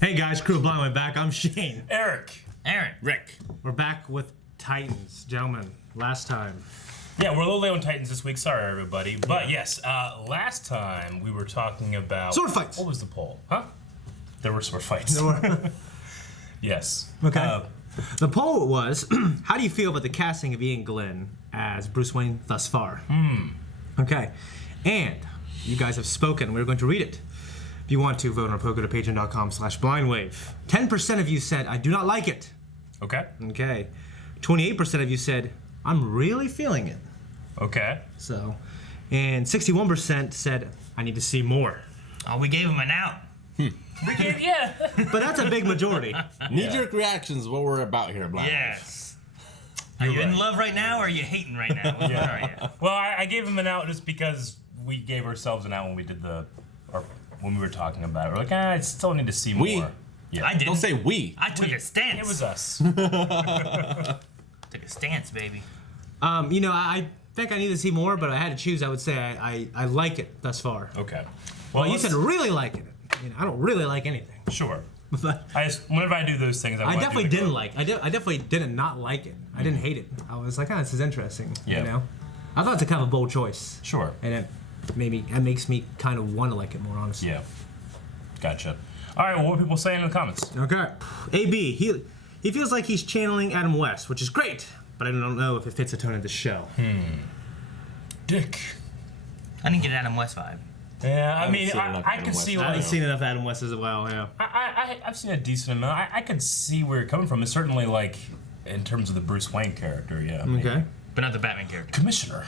Hey guys, Crew of Blind Went back. I'm Shane. Eric. Aaron. Rick. We're back with Titans, gentlemen. Last time. Yeah, we're a little late on Titans this week. Sorry, everybody. But yes, last time we were talking about... Sword fights. What was the poll? Huh? There were sword fights. There were. Yes. Okay. The poll was, how do you feel about the casting of Ian Glenn as Bruce Wayne thus far? Okay. And you guys have spoken. We're going to read it. If you want to, vote on our poll, go to patreon.com/blindwave. 10% of you said, I do not like it. Okay. Okay. 28% of you said, I'm really feeling it. Okay. So, and 61% said, I need to see more. Oh, we gave him an out. Yeah. But that's a big majority. Knee-jerk reactions is what we're about here, Blind. Yes. Are you in love right now, or are you hating right now? Which one are you? Well, I gave him an out just because we gave ourselves an out when we did when we were talking about it. We're like, I still need to see more. We? Yeah. I didn't. Don't say we. I took a stance. It was us. Took a stance, baby. You know, I think I need to see more, but if I had to choose, I would say I like it thus far. Okay. Well, you let's- said really like it. I mean, I don't really like anything. Sure. But Whenever I do those things, I definitely didn't like. I definitely didn't not like it. I didn't hate it. I was like, this is interesting. Yeah. You know, I thought it's a kind of a bold choice. Sure. And it makes me kind of want to like it more, honestly. Yeah. Gotcha. All right. Well, what are people saying in the comments? Okay. AB, he feels like he's channeling Adam West, which is great, but I don't know if it fits the tone of the show. Dick. I didn't get an Adam West vibe. Yeah, I mean, seen enough I Adam could West. see I like haven't seen enough Adam West as well. Yeah. I've seen a decent amount. I could see where you're coming from. It's certainly like in terms of the Bruce Wayne character. Yeah. I mean, Okay. But not the Batman character. Commissioner.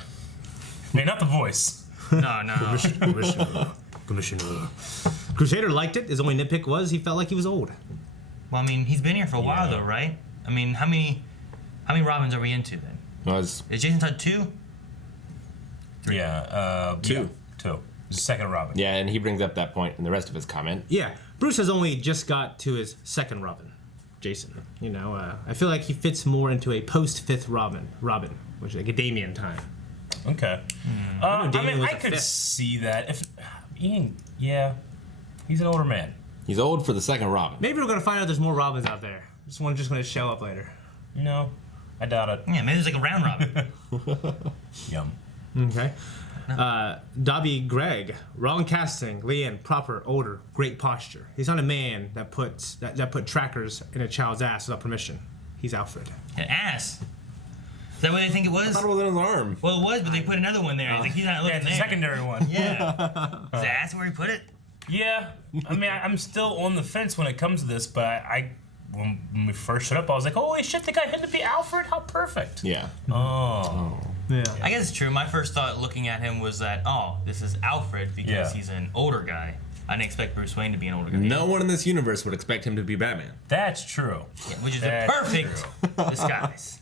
I mean, not the voice. No. Commissioner. Crusader liked it. His only nitpick was he felt like he was old. Well, I mean, he's been here for a while, though, right? I mean, how many Robins are we into, then? No, it's Is Jason Todd 2? Yeah. Two. Yeah, two. It's the second Robin. yeah, and he brings up that point in the rest of his comment. Yeah. Bruce has only just got to his second Robin, Jason. You know, I feel like he fits more into a post-fifth Robin, which is like a Damian time. Okay. I know I Damian mean, was I a could fifth. see that if Ian. Yeah. He's an older man. He's old for the second Robin. Maybe we're gonna find out there's more Robins out there. This one's just gonna show up later. No, I doubt it. Yeah, maybe there's like a round Robin. Yum. Okay. Dobby Gregg, wrong casting. Leanne, proper, older, great posture. He's not a man that put trackers in a child's ass without permission. He's Alfred. An ass. Is that what they think it was? I thought it was in his arm. Well, it was, but they put another one there. I think he's not Yeah, looking it's the there. secondary one. Yeah. Is the ass where he put it? Yeah, I mean, I'm still on the fence when it comes to this, but when we first showed up, I was like, holy shit, they got him to be Alfred? How perfect. Yeah. Oh. Yeah. I guess it's true. My first thought looking at him was that, this is Alfred because Yeah. he's an older guy. I didn't expect Bruce Wayne to be an older guy. No one in this universe would expect him to be Batman. That's true. Yeah, which is That's a perfect disguise.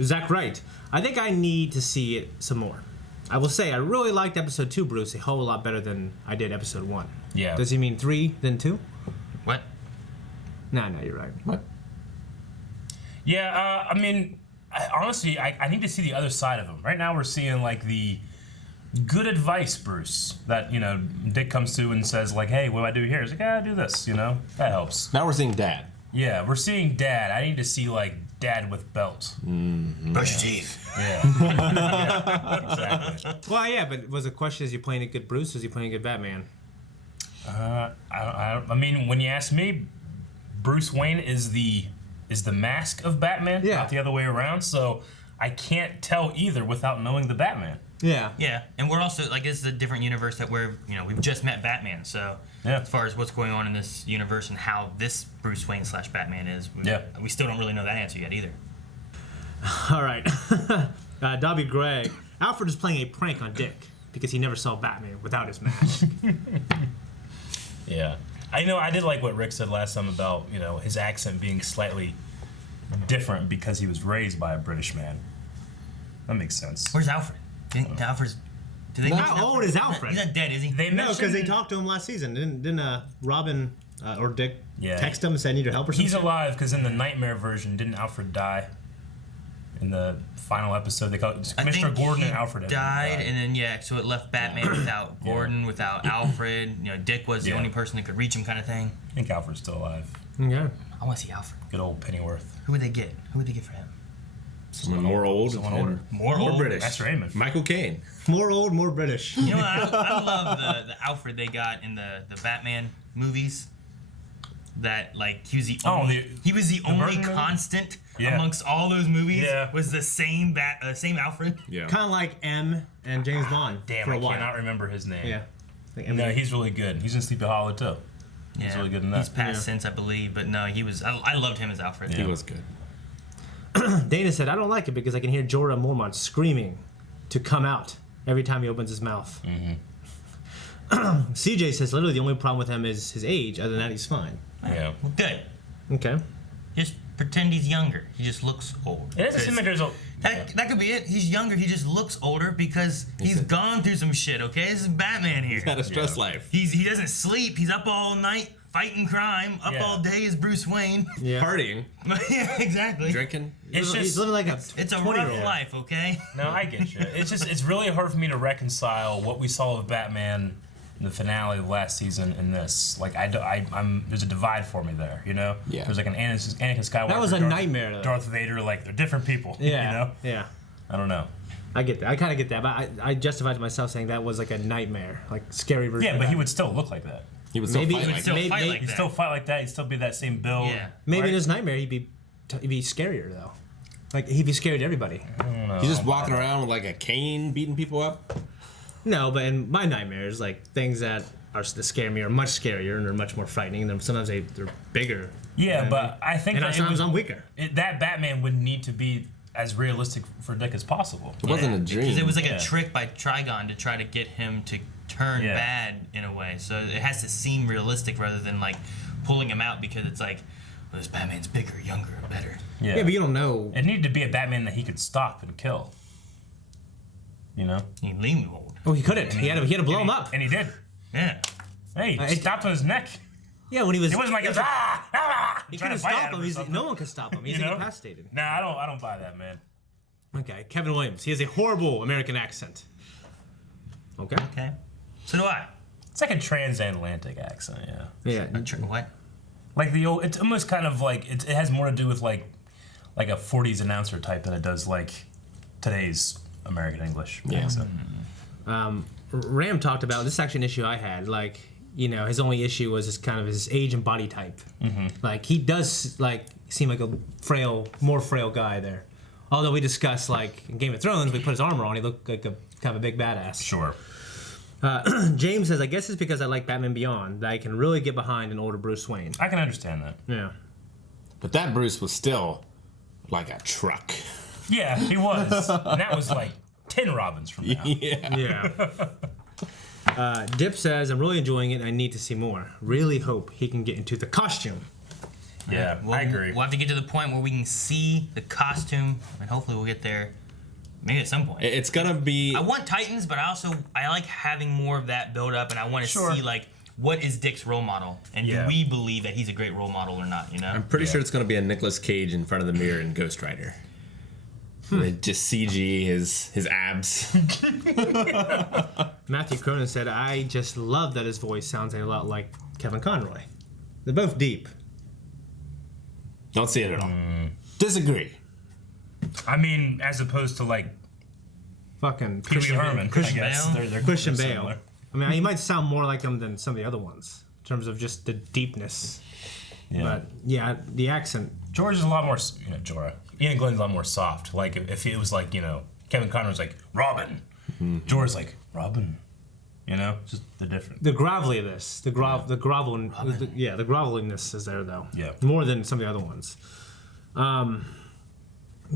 Zach Wright. I think I need to see it some more. I will say I really liked episode 2, Bruce, a whole lot better than I did episode 1. Yeah. Does he mean 3 then 2? What? No, you're right. What? Yeah, I mean, honestly, I need to see the other side of him. Right now we're seeing, like, the good advice Bruce that, Dick comes to and says, like, hey, what do I do here? He's like, do this, That helps. Now we're seeing Dad. Yeah, we're seeing Dad. I need to see, like, Dad with belt. Brush your teeth. Yeah. Yeah, exactly. Well, yeah, but was the question, is he playing a good Bruce or is he playing a good Batman? I mean, when you ask me, Bruce Wayne is the mask of Batman, Yeah. not the other way around. So I can't tell either without knowing the Batman. Yeah. Yeah, and we're also, like, this is a different universe that we've just met Batman, so Yeah. as far as what's going on in this universe and how this Bruce Wayne / Batman is, we still don't really know that answer yet either. All right. Dobby Gregg. Alfred is playing a prank on Dick because he never saw Batman without his mask. Yeah. I did like what Rick said last time about, his accent being slightly different because he was raised by a British man. That makes sense. Where's Alfred? Do they mention How old is Alfred? He's not dead, is he? They No, because they mentioned talked to him last season. Didn't Robin or Dick Yeah. text him and say, I need your help or something? he's alive because in the Nightmare version, didn't Alfred die? in the final episode. They call it Commissioner Gordon and Alfred died, and then so it left Batman without Gordon, without Alfred. Dick was the only person that could reach him, kind of thing. I think Alfred's still alive. Yeah. I want to see Alfred. Good old Pennyworth. Who would they get? Who would they get for him? Someone more old. Someone older. More More old? British. Master Raymond. Michael Caine. More old, more British. You know what? I love the Alfred they got in the Batman movies. That he was the only Burton constant movie? amongst all those movies. Yeah. Was the same same Alfred. Yeah. Kind of like M and James Bond. Damn, for a I while. cannot remember his name. Yeah. No, he's really good. He's in Sleepy Hollow too. He's really good in that. He's passed since, I believe, but no, he was. I loved him as Alfred. He was good. Dana said, I don't like it because I can hear Jorah Mormont screaming to come out every time he opens his mouth. CJ says, literally the only problem with him is his age. Other than that, he's fine. Yeah. Well, good. Okay. Just pretend he's younger. He just looks old. It doesn't seem like there's a. That could be it. He's younger. He just looks older because he's gone through some shit. Okay, this is Batman here. He's had a stress life. He doesn't sleep. He's up all night fighting crime. Up all day as Bruce Wayne. Yeah. Partying. Yeah, exactly. Drinking. It's He's just. living like a It's a 20-year-old. rough life. Okay. No, I get you. It's really hard for me to reconcile what we saw of Batman in the finale of last season and this. I'm there's a divide for me there, Yeah. There's like an Anakin Skywalker. That was a nightmare, though. Darth Vader, they're different people, Yeah. Yeah. I don't know. I get that. I kind of get that, but I justified to myself saying that was like a nightmare, like scary version. Yeah, of but that. he would still look like that. He would still Maybe fight he would like still that. fight like He'd that. still fight like that. He'd still be that same build. Yeah. Maybe right? in his nightmare he'd be scarier though. Like he'd be scary to everybody. He's just walking around with like a cane beating people up. No, but in my nightmares, like things that that scare me are much scarier and they're much more frightening. And sometimes they're bigger. Yeah, but I think And that sometimes I'm weaker. that Batman would need to be as realistic for Dick as possible. It wasn't a dream. Because it was like Yeah. a trick by Trigon to try to get him to turn bad in a way. So it has to seem realistic rather than pulling him out because it's well, this Batman's bigger, younger, better. Yeah, but you don't know. It needed to be a Batman that he could stop and kill. He leave me old. Oh, he couldn't. He had to blow him up. And he did. Yeah. Hey, he stopped on his neck. Yeah, when he was. It wasn't like he he couldn't stop him. No one could stop him. He's incapacitated. Nah, I don't buy that, man. Okay, Kevin Williams. He has a horrible American accent. Okay. Okay. So do I. It's like a transatlantic accent, yeah. Yeah. What? Like the old, it's almost kind of like it has more to do with like a 40s announcer type than it does like today's American English accent. Ram talked about this. Is actually an issue I had. His only issue was his age and body type. Like he does seem like a more frail guy there. Although we discussed in Game of Thrones, we put his armor on, he looked like a kind of a big badass. Sure. James says, I guess it's because I like Batman Beyond that I can really get behind an older Bruce Wayne. I can understand that. Yeah. But that Bruce was still like a truck. Yeah, he was. And that was like 10 Robins from now. Yeah. Yeah. Dip says, I'm really enjoying it and I need to see more. Really hope he can get into the costume. Yeah, I agree. We'll have to get to the point where we can see the costume, and hopefully we'll get there maybe at some point. It's gonna be. I want Titans, but I like having more of that build up, and I want to see what is Dick's role model, and do we believe that he's a great role model or not? I'm pretty sure it's gonna be a Nicolas Cage in front of the mirror in Ghost Rider. Just CG his abs. Matthew Cronin said, I just love that his voice sounds a lot like Kevin Conroy. They're both deep. Don't see it at all. Disagree. I mean, as opposed to Fucking Pee Wee Herman, I guess. Bale? They're Christian similar. Bale. I mean, he might sound more like him than some of the other ones in terms of just the deepness. Yeah. But yeah, the accent. George is a lot more, Jorah. Ian Glenn's a lot more soft. Like, if it was Kevin Conroy's like, Robin. Jorah's like, Robin. Just the different. The graveliness, the grovelingness is there though. Yeah. More than some of the other ones.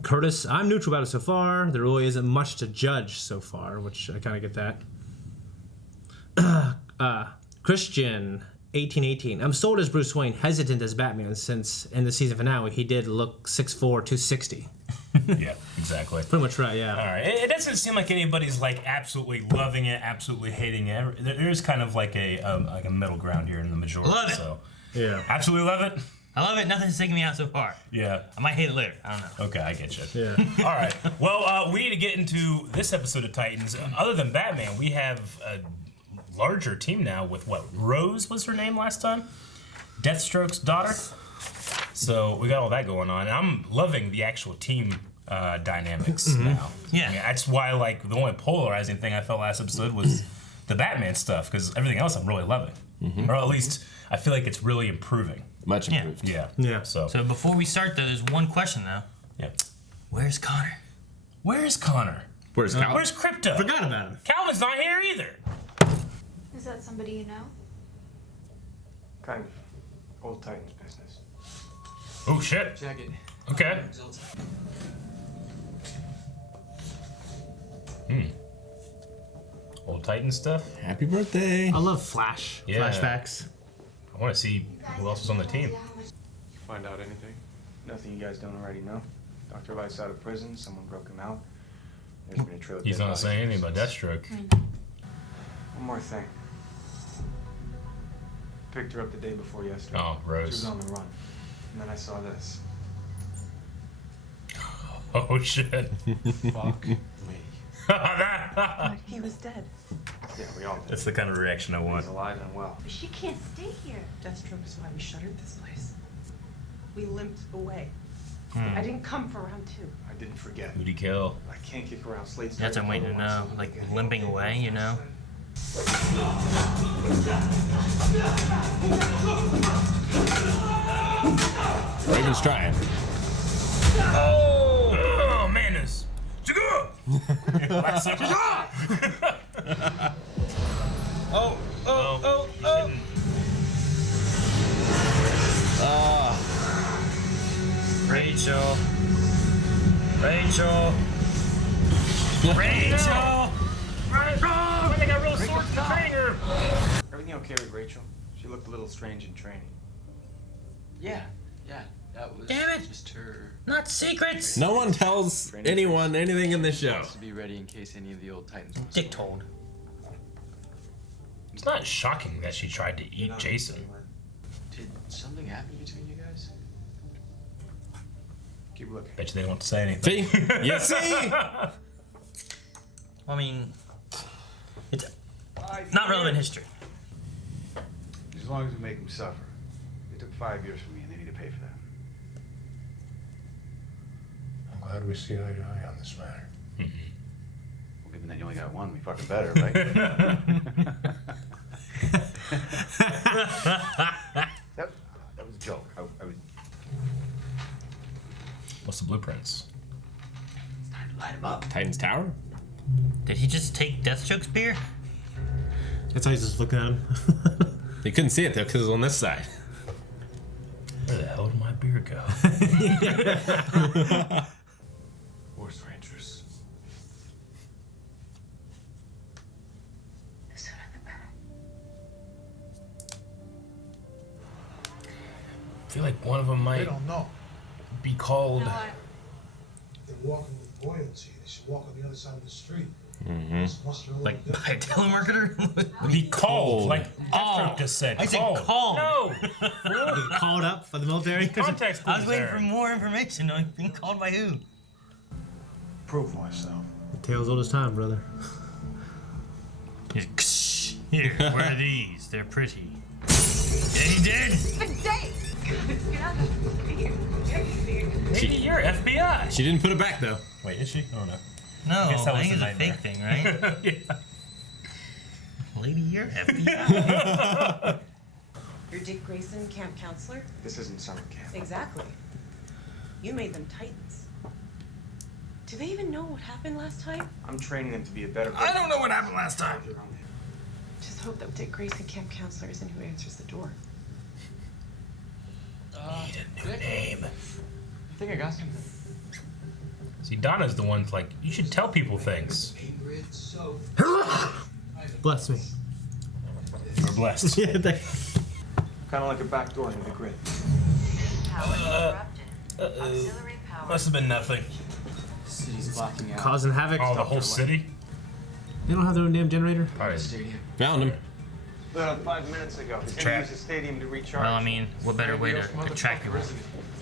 Curtis, I'm neutral about it so far. There really isn't much to judge so far, which I kind of get that. Christian, 1818. I'm sold as Bruce Wayne, hesitant as Batman, since in the season finale he did look 6'4", 260. Yeah, exactly. Pretty much right, yeah. All right. It doesn't seem like anybody's absolutely loving it, absolutely hating it. There is kind of like a middle ground here in the majority. Love it. So Yeah. absolutely love it. I love it. Nothing's taking me out so far. Yeah. I might hate it later. I don't know. Okay, I get you. Yeah. All right. Well, we need to get into this episode of Titans. Other than Batman, we have a larger team now with what? Rose was her name last time? Deathstroke's daughter? So we got all that going on. And I'm loving the actual team dynamics now. Yeah. I mean, that's why, like, the only polarizing thing I felt last episode was the Batman stuff, because everything else I'm really loving. Or at least I feel like it's really improving. Much improved. Yeah. Yeah. So before we start, though, there's one question, though. yeah. Where's Connor? Where's Connor? Where's Cal? Where's Crypto? Forgot about him. Calvin's not here either. Is that somebody you know? Kind of. Old Titans business. Oh shit. Jacket. Okay. Old Titan stuff. Happy birthday. I love flashbacks. I want to see who else was on the team. Find out anything? Nothing you guys don't already know. Dr. Light's out of prison. Someone broke him out. There's been a trail of He's dead not bodies saying ever anything about since. Deathstroke. One more thing. Picked her up the day before yesterday. Oh, She Rose. was on the run. And then I saw this. Oh shit. Fuck me. He was dead. Yeah, we all did. That's the kind of reaction I He's want. alive and well. She can't stay here. Deathstroke is why we shuttered this place. We limped away. I didn't come for round 2. I didn't forget. Who'd he kill? I can't kick her out. Slate's That's what I'm waiting to know. Like, limping away, you know? Raven's trying. Oh, madness. Last supper. Oh. Rachel. Rachel. I think I real swords to training her. Everything okay with Rachel? She looked a little strange in training. Yeah, that was Damn it. just her. Not secrets! No one tells anyone anything in this show. Wants to be ready in case any of the old Titans. want Dick to- told. It's not shocking that she tried to eat Jason. Did something happen between you guys? Keep looking. Bet you they don't want to say anything. See? You see? I mean, it's not relevant history. As long as we make them suffer. They took 5 years from me and they need to pay for that. I'm glad we see eye to eye on this matter. Well, given that you only got one, we fucking better, right? that was a joke. I was What's the blueprints? Time to light him up. Titan's Tower? Did he just take Deathstroke's beer? That's how he's just looking at him. You couldn't see it though because it was on this side. Where the hell did my beer go? Force Rangers. I feel like one of them They might don't know. be called. They're walking with buoyancy. They should walk on the other side of the street. Muster a little Like, different. by a telemarketer? Be called, like Deathstroke just said. I said called. No! Called up by the military. Context I was clues waiting there. for more information on being called by who. Prove myself. The tale's old as time, brother. Here, wear these. They're pretty. Yeah, he did. Maybe you're FBI. She didn't put it back though. Wait, is she? Oh no. No, Guess that I was think the it's a nightmare. fake thing, right? Yeah. Lady, you're FBI. You're Dick Grayson, camp counselor? This isn't summer camp. Exactly. You made them Titans. Do they even know what happened last time? I'm training them to be a better. I don't know what happened last time. Just hope that Dick Grayson, camp counselor, isn't who answers the door. Need a new name. I think I got something. See, Donna's the one like, you should tell people things. Bless me. We're blessed. Yeah, Kind of like a back door into the grid. Must have been nothing. City's blocking out. causing havoc. Oh, the whole city? They don't have their own damn generator. Alright. Stadium. Found him. Lit up 5 minutes ago. He's gonna use the stadium to recharge. Well, I mean, what better way to attract people?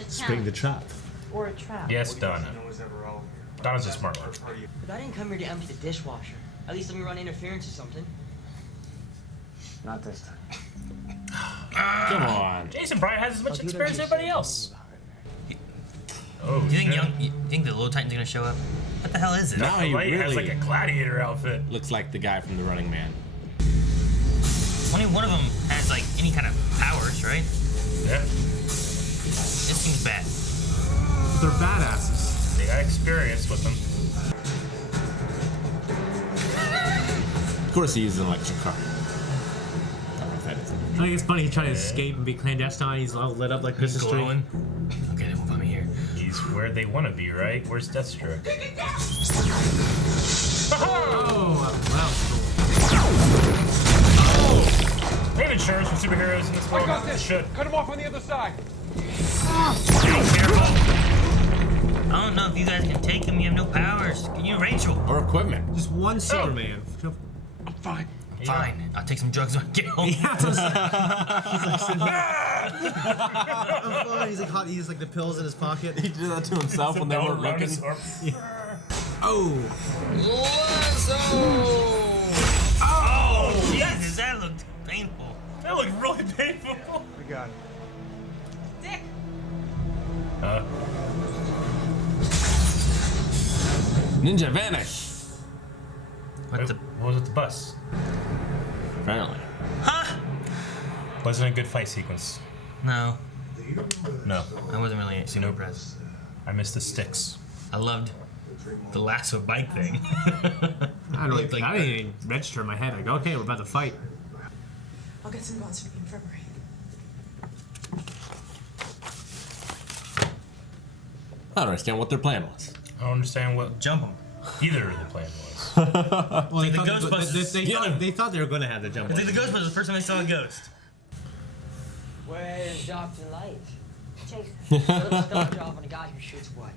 Spring the trap. Or a trap. Yes, Donna. Donna's a smart one. But I didn't come here to empty the dishwasher. At least let me run interference or something. Not this time. Come on. Jason Bryant has as much experience as everybody else. Oh, Do you think the little Titan's gonna show up? What the hell is it? No, he Light has really like a gladiator outfit. looks like the guy from The Running Man. Only one of them has like any kind of powers, right? Yeah. This seems bad. They're badasses. They got experience with them. Of course, he uses an electric car. I think it's funny. He's trying to escape and be clandestine. He's all lit up like Christmas tree. Glowing. Okay, they won't find me here. He's where they want to be, right? Where's Deathstroke? Oh, wow. They have insurance for superheroes in this world. They should. Cut him off on the other side. Be careful. I don't know if you guys can take him. You have no powers. Can you, Rachel? Or equipment. Just one Superman. I'm fine. Fine. I'll take some drugs when I get home. Yeah, he's like sitting there. He's like the pills in his pocket. He did that to himself when they weren't looking. Oh. Oh, Jesus, that looked painful. That looked really painful. We got it. Dick! Ninja vanish. What the? What was at the bus? Apparently. Huh? Wasn't a good fight sequence. No, No. I wasn't really super impressed. I missed the sticks. I loved the lasso bike thing. I didn't even register in my head. Like, okay, we're about to fight. I'll get some gauze from the infirmary. I don't understand what their plan was. I don't understand what Jump him. either of the plan was. Well, the Ghostbusters. they thought they were going to have the jump. It's like the Ghostbusters, the first time I saw a ghost. Where's Dr. Light? Jason. Let's start job on a guy who shoots what?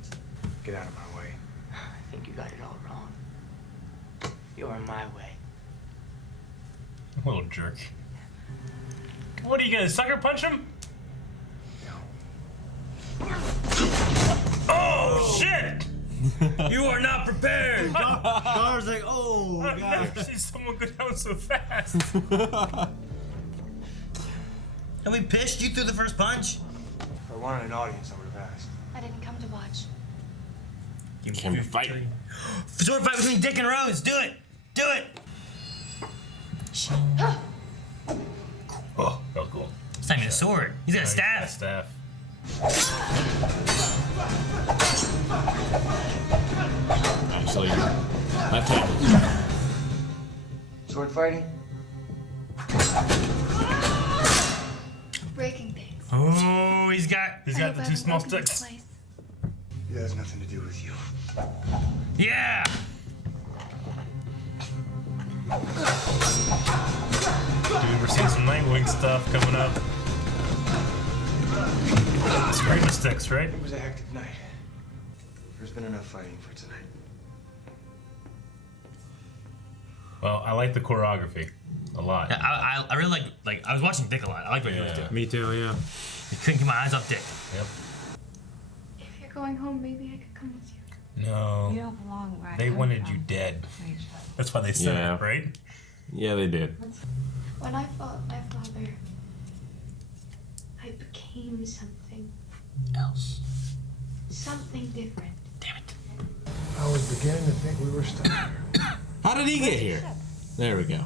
Get out of my way. I think you got it all wrong. You're in my way. Little jerk. What are you gonna sucker punch him? Oh shit! You are not prepared. Gar's like, oh, I've God. never seen someone go down so fast. Are we pissed? You threw the first punch. If I wanted an audience, I would have asked. I didn't come to watch. Can we fight? Sword fight between Dick and Rose. Do it. Do it. Oh, that was cool. It's not even a sword. He's got a staff. Staff. Actually, left hand. Sword fighting? Breaking things. Oh, he's got I the hope I two haven't small broken this sticks. place. It has nothing to do with you. Yeah. Dude, we're seeing some Nightwing stuff coming up. Screaming sticks, right? It was a hectic night. There's been enough fighting for tonight. Well, I like the choreography a lot. I really like I was watching Dick a lot. I like what he was doing. Me too, yeah. I couldn't keep my eyes off Dick. Yep. If you're going home, maybe I could come with you. No. You don't belong where I They come wanted from. you dead. Rachel. That's why they said Yeah. it, right? Yeah, they did. When I fought my father, I became something. Else. Something different. Damn it. I was beginning to think we were stuck here. How did he get here? There we go.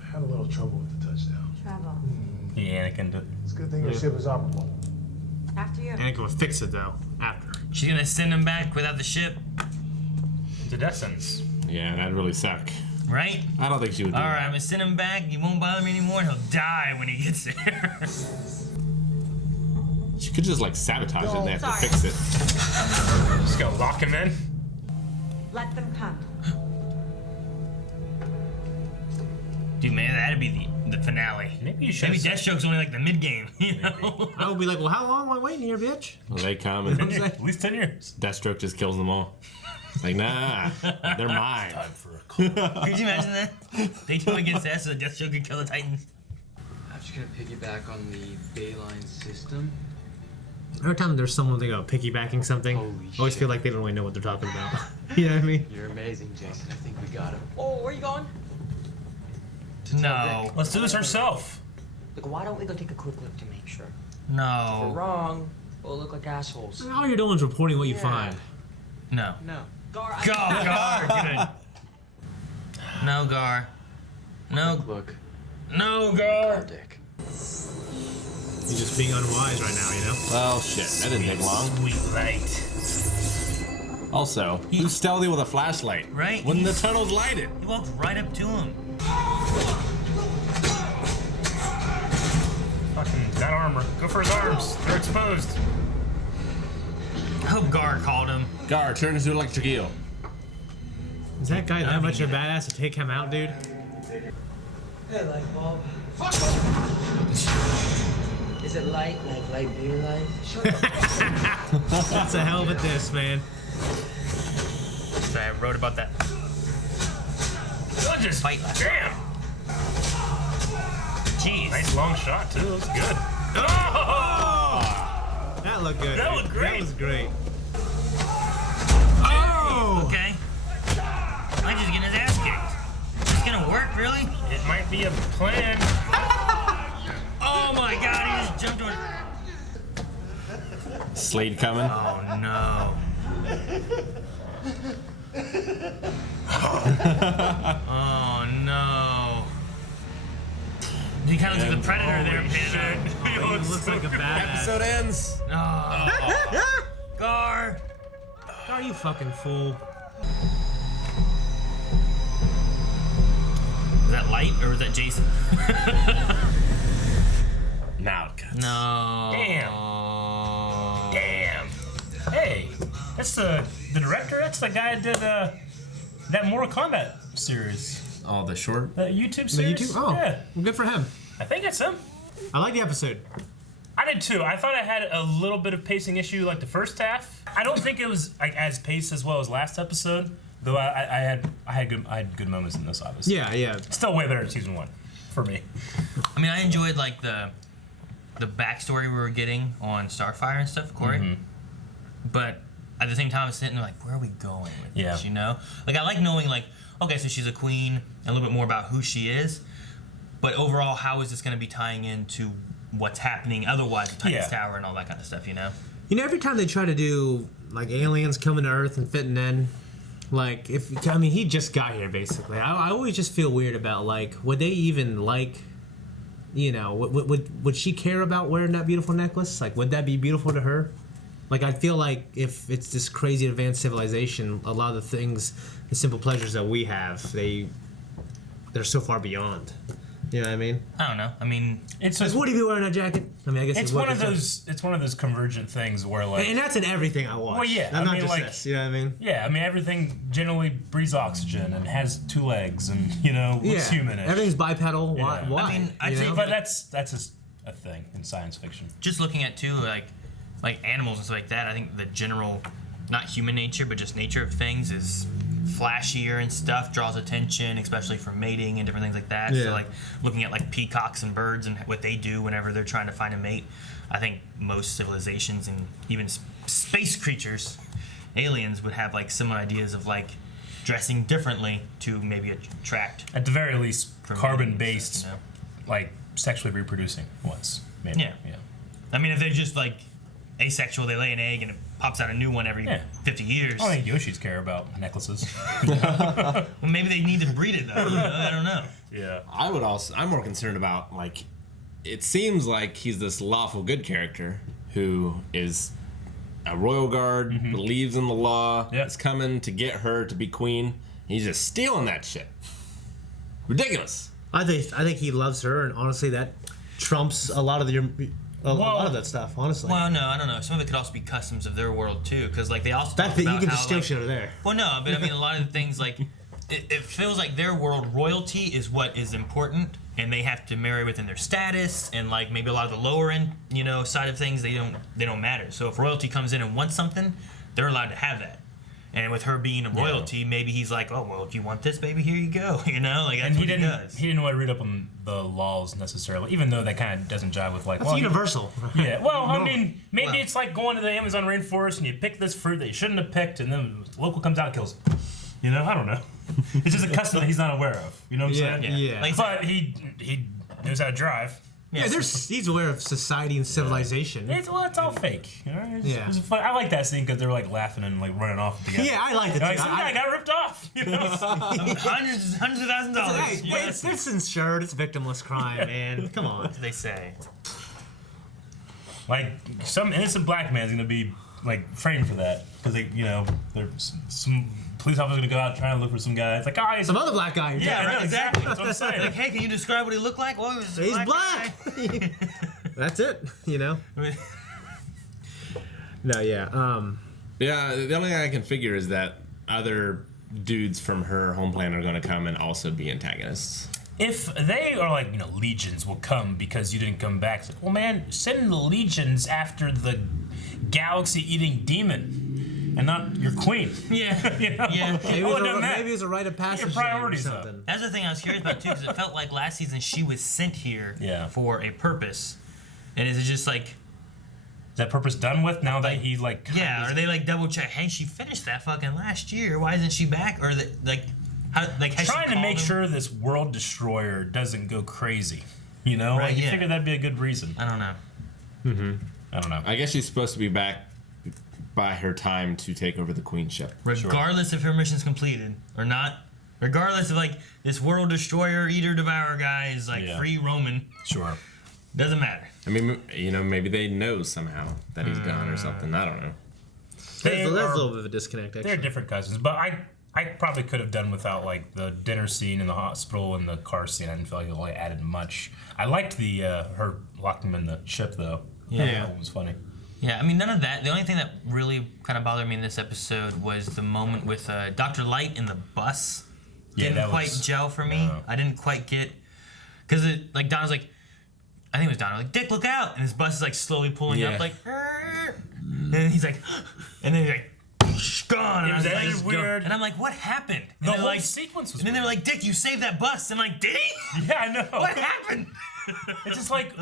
I had a little trouble with the touchdown. Trouble. The Anakin. It's a good thing your ship is operable. After you. Anakin would fix it, though, after. She's gonna send him back without the ship, To death sentence. Yeah, that'd really suck. right? I don't think she would do All right, I'm that. gonna send him back. He won't bother me anymore, and he'll die when he gets there. She could just like sabotage it and they have Sorry. to fix it. Just gonna lock him in. Let them come. Dude, man, that'd be the finale. Maybe you should. Maybe Deathstroke's only like the mid game, you know? I would be like, well, how long am I waiting here, bitch? Well, they come and At least 10 years. Deathstroke just kills them all. It's like, nah, they're mine. Time for a call. Could you imagine that? They do against that so Deathstroke could kill the Titans. Just gonna piggyback on the Bayline system. Every time there's someone they go piggybacking something, Holy I always shit. feel like they don't really know what they're talking about. You know what I mean? You're amazing, Jason. I think we got him. Oh, where you going? No. Let's do this ourselves. Look, why don't we go take a quick look to make sure? If we're No. wrong, we'll look like assholes. All you're doing is reporting what you find. No. No. Gar, Go, Gar. Good. No, Gar. No. Look. No, Gar. Our dick. You're just being unwise right now, you know? Well, shit, that didn't take long. Sweet light. Also, who's stealthy with a flashlight? Right. When the tunnel's lighted. He walked right up to him. Fucking that armor. Go for his arms. They're exposed. I hope Gar called him. Gar, turn into electric eel. Is that guy that much of a badass to take him out, dude? Hey, light bulb. Is it light like light beer light? That's a hell of a diss, man. Sorry, I wrote about that. Just Fight left. Damn. Jeez. Nice long shot too. That was good. Oh! That looked good. That dude. looked great. That was great. Oh! Okay. I'm just getting his ass kicked. It's gonna work, really? It might be a plan. Oh my god, he just jumped on. Slade coming. Oh no. Oh no. He kind of looks like the Predator there, Peter. He looks like a badass. Episode ends. Oh. Gar. Are you fucking fool? Was that Light or was that Jason? Now it cuts. No. Damn. Damn. Hey, that's the director. That's the guy that did that Mortal Kombat series, Oh, the short. that YouTube The series. YouTube? Oh, Yeah, well, good for him. I think it's him. I like the episode. I did too. I thought I had a little bit of pacing issue like the first half. I don't think it was like as paced as well as last episode, though. I had good moments in this, obviously. Yeah, yeah. Still way better than season 1 for me. I mean, I enjoyed like the backstory we were getting on Starfire and stuff, Corey. But at the same time, I was sitting there like, where are we going with this? You know, like I like knowing like, okay, so she's a queen, and a little bit more about who she is. But overall, how is this going to be tying into what's happening otherwise with Titan's Tower and all that kind of stuff? You know. You know, every time they try to do like aliens coming to Earth and fitting in, like he just got here basically. I always just feel weird about like, would they even like, you know, would she care about wearing that beautiful necklace? Like, would that be beautiful to her? Like, I feel like if it's this crazy advanced civilization, a lot of the things, the simple pleasures that we have, they're so far beyond. You know what I mean? I don't know. I mean, It's Like, just, would he be wearing a jacket? I mean, I guess it's one of those. It's one of those convergent things where like. And that's in everything I watch. Well, yeah, I'm I not mean, just like- this. You know what I mean? Yeah, I mean everything generally breathes oxygen and has 2 legs and looks humanish. Everything's bipedal. Why? Yeah. Why? I mean, I'd you say know? But that's just a thing in science fiction. just looking at too like animals and stuff like that, I think the general, not human nature, but just nature of things is flashier and stuff, draws attention, especially for mating and different things like that. Yeah. So like looking at like peacocks and birds and what they do whenever they're trying to find a mate, I think most civilizations and even space creatures, aliens, would have like similar ideas of like dressing differently to maybe attract. At the very least, For carbon-based, mating and stuff, like sexually reproducing once. Maybe. Yeah. I mean, if they're just like asexual, they lay an egg and it pops out a new one every 50 years. I don't think Yoshis care about necklaces. Well, maybe they need to breed it though. You know? I don't know. Yeah. I'm more concerned about like, it seems like he's this lawful good character who is a royal guard, believes in the law, is coming to get her to be queen. He's just stealing that shit. Ridiculous. I think he loves her, and honestly, that trumps a lot of a lot of that stuff. Honestly, Well, no, I don't know. Some of it could also be customs of their world too, because like they also that talk thing, you about can how, just steal like, shit over there. Well, no, but I mean a lot of the things like it feels like their world royalty is what is important, and they have to marry within their status, and like maybe a lot of the lower end, side of things they don't matter. So if royalty comes in and wants something, they're allowed to have that. And with her being a royalty, maybe he's like, oh, well, if you want this, baby, here you go. You know? Like, that's what he does. He didn't want to read up on the laws necessarily, even though that kind of doesn't jive with, like, That's universal. Yeah, well, I mean, maybe it's like going to the Amazon rainforest and you pick this fruit that you shouldn't have picked, and then the local comes out and kills it. You know? I don't know. It's just a custom that he's not aware of. You know what I'm saying? Yeah. Like, But he knows how to drive. Yeah, he's aware of society and civilization. It's all fake. You know? It's fun. I like that scene because they're like laughing and like running off together. Yeah, I like it. Like, some guy got ripped off. You know? hundreds of $1,000s. Hey, it's insured. It's victimless crime, man. Come on. That's what they say. Like some innocent black man's gonna be like framed for that because there's some police officer's gonna go out trying to look for some guy. It's like, oh, he's some other black guy. Yeah, right, exactly. That's what I'm saying. Like, hey, can you describe what he looked like? Well, he's black. That's it. You know. No, yeah. Yeah, the only thing I can figure is that other dudes from her home planet are going to come and also be antagonists. If they are like, legions will come because you didn't come back. It's like, well, man, send the legions after the galaxy-eating demon and not your queen. Yeah. Yeah. Maybe it was a rite of passage. Your priorities or something. That's the thing I was curious about too, because it felt like last season she was sent here for a purpose, and is it just like, is that purpose done with now that he like? Yeah, or they like double check? Hey, she finished that fucking last year. Why isn't she back? Or has trying she to make him? sure this world destroyer doesn't go crazy. You know, Right, you figure that'd be a good reason. I don't know. I don't know. I guess she's supposed to be back by her time to take over the queenship. Regardless if her mission's completed or not, regardless of like this world destroyer, eater, devourer guy is like free roaming. Sure. Doesn't matter. I mean, maybe they know somehow that he's gone or something. I don't know. There's a little bit of a disconnect, actually. They're different cousins, but I probably could have done without like the dinner scene in the hospital and the car scene. I didn't feel like it really added much. I liked the her locking him in the ship though. Yeah. It was funny. Yeah, I mean, none of that. The only thing that really kind of bothered me in this episode was the moment with Dr. Light in the bus. Didn't quite gel for me. No. I didn't quite get... Because, like, Donna's like... I think it was Donna. Like, Dick, look out! And his bus is, like, slowly pulling up, like... And he's like... And then he's like... Gone. It was like, weird. And I'm like, what happened? And the whole like, sequence was And then weird. they're like, Dick, you saved that bus. And I'm like, did he? Yeah, I know. What happened? It's just like...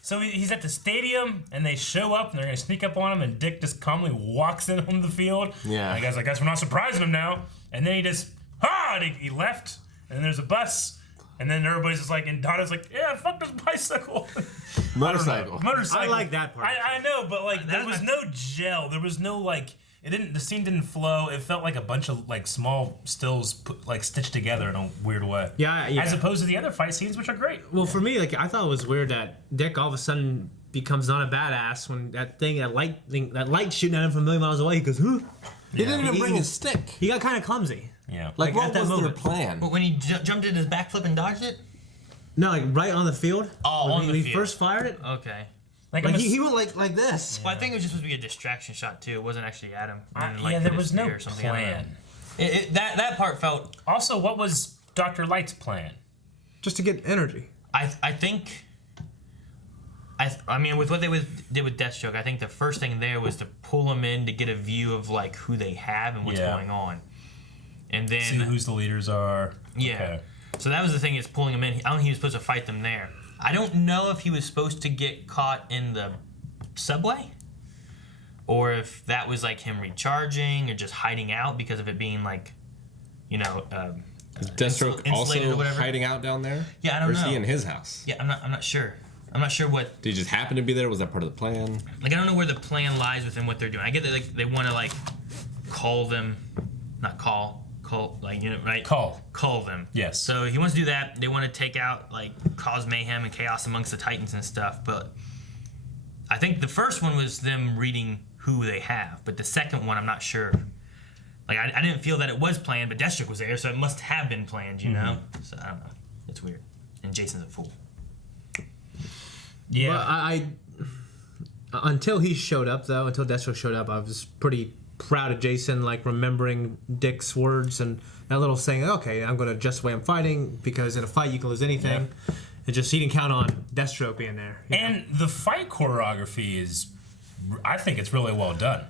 So he's at the stadium, and they show up, and they're going to sneak up on him, and Dick just calmly walks in on the field. Yeah. And the guy's like, I guess we're not surprising him now. And then he just, and he left, and then there's a bus, and then everybody's just like, and Donna's like, yeah, fuck this bicycle. Motorcycle. Motorcycle. I like that part. I know, but like, there was no gel. There was no like, the scene didn't flow. It felt like a bunch of like small stills put, like stitched together in a weird way. Yeah. As opposed to the other fight scenes, which are great. Well, for me, like I thought it was weird that Dick all of a sudden becomes not a badass when that light shooting at him from a million miles away. He goes, huh? He didn't even bring his stick. He got kind of clumsy. Yeah. Like what at that was moment. their plan? But when he jumped in his backflip and dodged it? No, like right on the field. Oh, when he first fired it. Okay. Like he went like this. Well, I think it was just supposed to be a distraction shot too. It wasn't actually at him. Yeah, there was no plan. That part felt. Also, what was Dr. Light's plan? Just to get energy. I think. I mean, with what they did with Deathstroke, I think the first thing there was to pull him in to get a view of like who they have and what's going on, and then see who's the leaders are. Yeah. Okay. So that was the thing, is pulling him in. I don't think he was supposed to fight them there. I don't know if he was supposed to get caught in the subway, or if that was like him recharging or just hiding out because of it being like, is Deathstroke also hiding out down there? Yeah, I don't know. Or is he in his house? Yeah, I'm not sure. I'm not sure what. Did he just happen to be there? Was that part of the plan? Like, I don't know where the plan lies within what they're doing. I get that they want to like call them, not call like, right? Call them. Yes. So he wants to do that. They want to take out, like, cause mayhem and chaos amongst the Titans and stuff. But I think the first one was them reading who they have. But the second one, I'm not sure. Like, I didn't feel that it was planned, but Deathstroke was there, so it must have been planned, you know? So I don't know. It's weird. And Jason's a fool. Yeah. Well, I until he showed up, though, until Deathstroke showed up, I was pretty proud of Jason, like remembering Dick's words and that little saying, okay, I'm going to adjust the way I'm fighting, because in a fight you can lose anything. Yeah. And just he didn't count on Deathstroke being there. And the fight choreography is, I think it's really well done.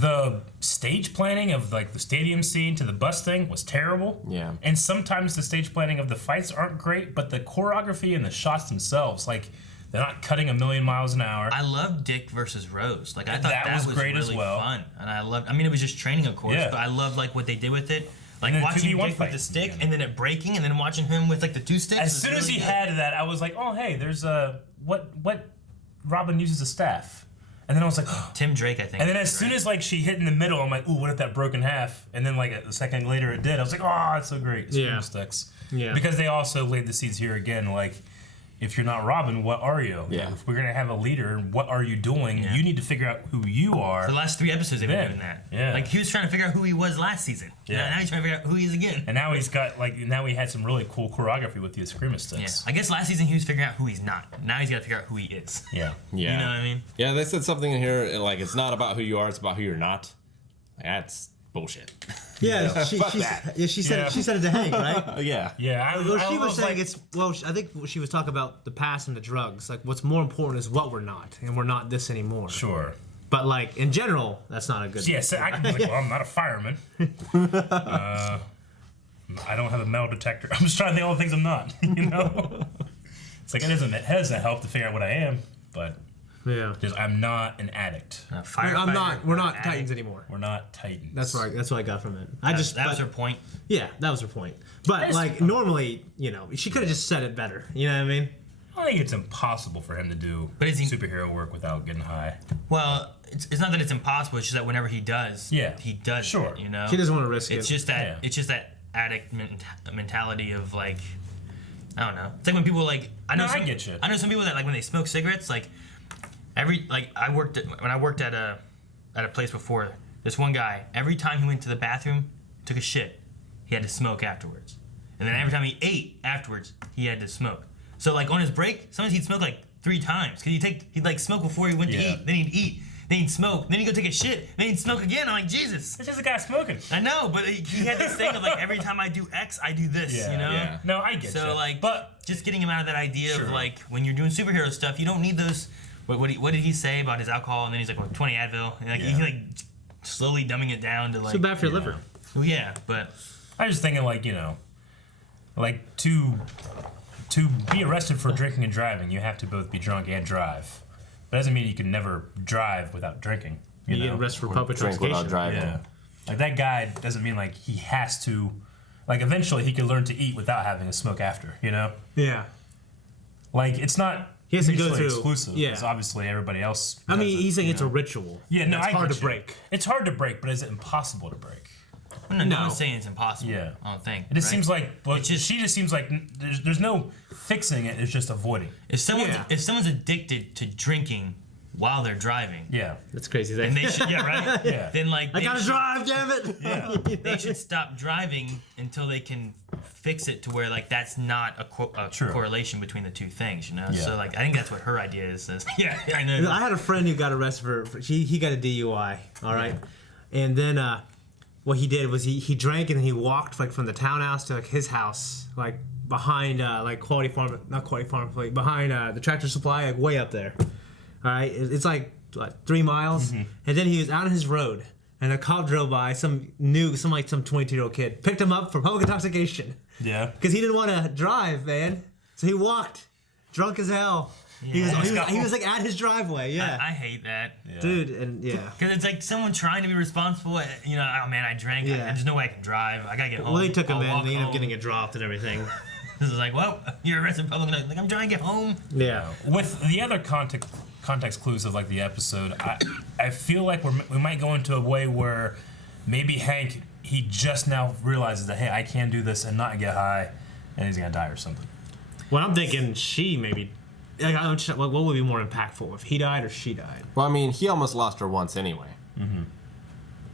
The stage planning of like the stadium scene to the bus thing was terrible. Yeah. And sometimes the stage planning of the fights aren't great, but the choreography and the shots themselves, like they're not cutting a million miles an hour. I love Dick versus Rose. Like I thought that was great really as well. fun, and I mean, it was just training, of course, but I love like what they did with it. Like watching Dick with the stick, and then it breaking, and then watching him with like the 2 sticks. As soon as he had that, I was like, oh hey, there's what Robin uses a staff. And then I was like, Tim Drake, I think. And then as soon as like she hit in the middle, I'm like, ooh, what if that broke in half? And then like a second later it did. I was like, oh, it's so great. Scream sticks. Yeah. Because they also laid the seeds here again, like, if you're not Robin, what are you? Yeah. If we're gonna have a leader, what are you doing? You need to figure out who you are. For the last 3 episodes they've been doing that. Yeah. Like he was trying to figure out who he was last season. Yeah. Now he's trying to figure out who he is again. And now he's got now he had some really cool choreography with the Eskrima sticks. Yeah. I guess last season he was figuring out who he's not. Now he's got to figure out who he is. Yeah. Yeah. You know what I mean? Yeah, they said something in here like it's not about who you are, it's about who you're not. Like, that's bullshit. Yeah, she said it to Hank, right? Yeah. Yeah. She was saying I think she was talking about the past and the drugs. Like, what's more important is what we're not, and we're not this anymore. Sure. But like in general, that's not a good. Yes, I can be like, well, I'm not a fireman. I don't have a metal detector. I'm just trying to think of all the things I'm not. You know, it's like it doesn't help to figure out what I am, but yeah, just I'm not an addict. I'm not. We're not Titans anymore. We're not Titans. That's what I got from it. That was her point. Yeah, that was her point. But like normally, she could have just said it better. You know what I mean? I think it's impossible for him to do superhero work without getting high. Well, it's not that it's impossible. It's just that whenever he does, he does. Sure. It, you know, he doesn't want to risk it. It's just that it's just that addict mentality of like, I don't know. It's like when people like I know some people that like when they smoke cigarettes like when I worked at a place before, this one guy every time he went to the bathroom, took a shit, he had to smoke afterwards, and then every time he ate afterwards, he had to smoke. So like on his break, sometimes he'd smoke like 3 times. Cause he'd like smoke before he went to eat, then he'd eat, then he'd smoke, then he'd go take a shit, then he'd smoke again. I'm like, Jesus. It's just a guy smoking. I know, but he had this thing of like every time I do X, I do this, you know? Yeah. No, I get So you. like, but just getting him out of that idea of like, when you're doing superhero stuff, you don't need those, what did he say about his alcohol? And then he's like, well, 20 Advil. And like, he's like slowly dumbing it down to like. So bad for your liver. Well, yeah, but. I was just thinking like, like to be arrested for drinking and driving, you have to both be drunk and drive. That doesn't mean you can never drive without drinking. You know? get arrested for public drink without transportation. driving. Yeah. Like that guy doesn't mean like he has to. Like eventually he can learn to eat without having a smoke after. You know. Yeah. Like it's not. He has to go mutually through. exclusive. Yeah. Because obviously everybody else. I mean, does it, he's saying you it's know? a ritual. Yeah. No, it's hard get to you. break. It's hard to break, but is it impossible to break? No one's saying it's impossible. Yeah. I don't think. It just right? seems like. Well, she just seems like there's no fixing it. It's just avoiding. If someone's addicted to drinking while they're driving. Yeah. That's crazy. And they should, right? Yeah. Then like I gotta drive, damn it. Yeah. They should stop driving until they can fix it to where like that's not a correlation between the two things, you know. Yeah. So like I think that's what her idea is. Yeah, I know. I had a friend who got arrested for he got a DUI. All right, and then what he did was he drank and he walked like from the townhouse to like his house, like behind like Quality Farm, not Quality Farm, like behind the Tractor Supply, like way up there. All right, it's like 3 miles, and then he was out on his road, and a cop drove by, some 22-year-old kid picked him up for public intoxication. Yeah. Because he didn't want to drive, man, so he walked, drunk as hell. Yeah. He was like at his driveway. Yeah. I hate that. Yeah. Dude, and yeah. Because it's like someone trying to be responsible. You know, oh man, I drank. Yeah. There's no way I can drive. I gotta get home. Well, they took him I'll in, walk and they ended up home. getting it dropped and everything. This is like, well, you're arrested in public. Like I'm trying to get home. Yeah. With the other context clues of like the episode, I feel like we might go into a way where maybe Hank he just now realizes that hey I can do this and not get high, and he's gonna die or something. Well, I'm thinking she maybe. Like, what would be more impactful if he died or she died? Well, I mean, he almost lost her once anyway. Mm-hmm.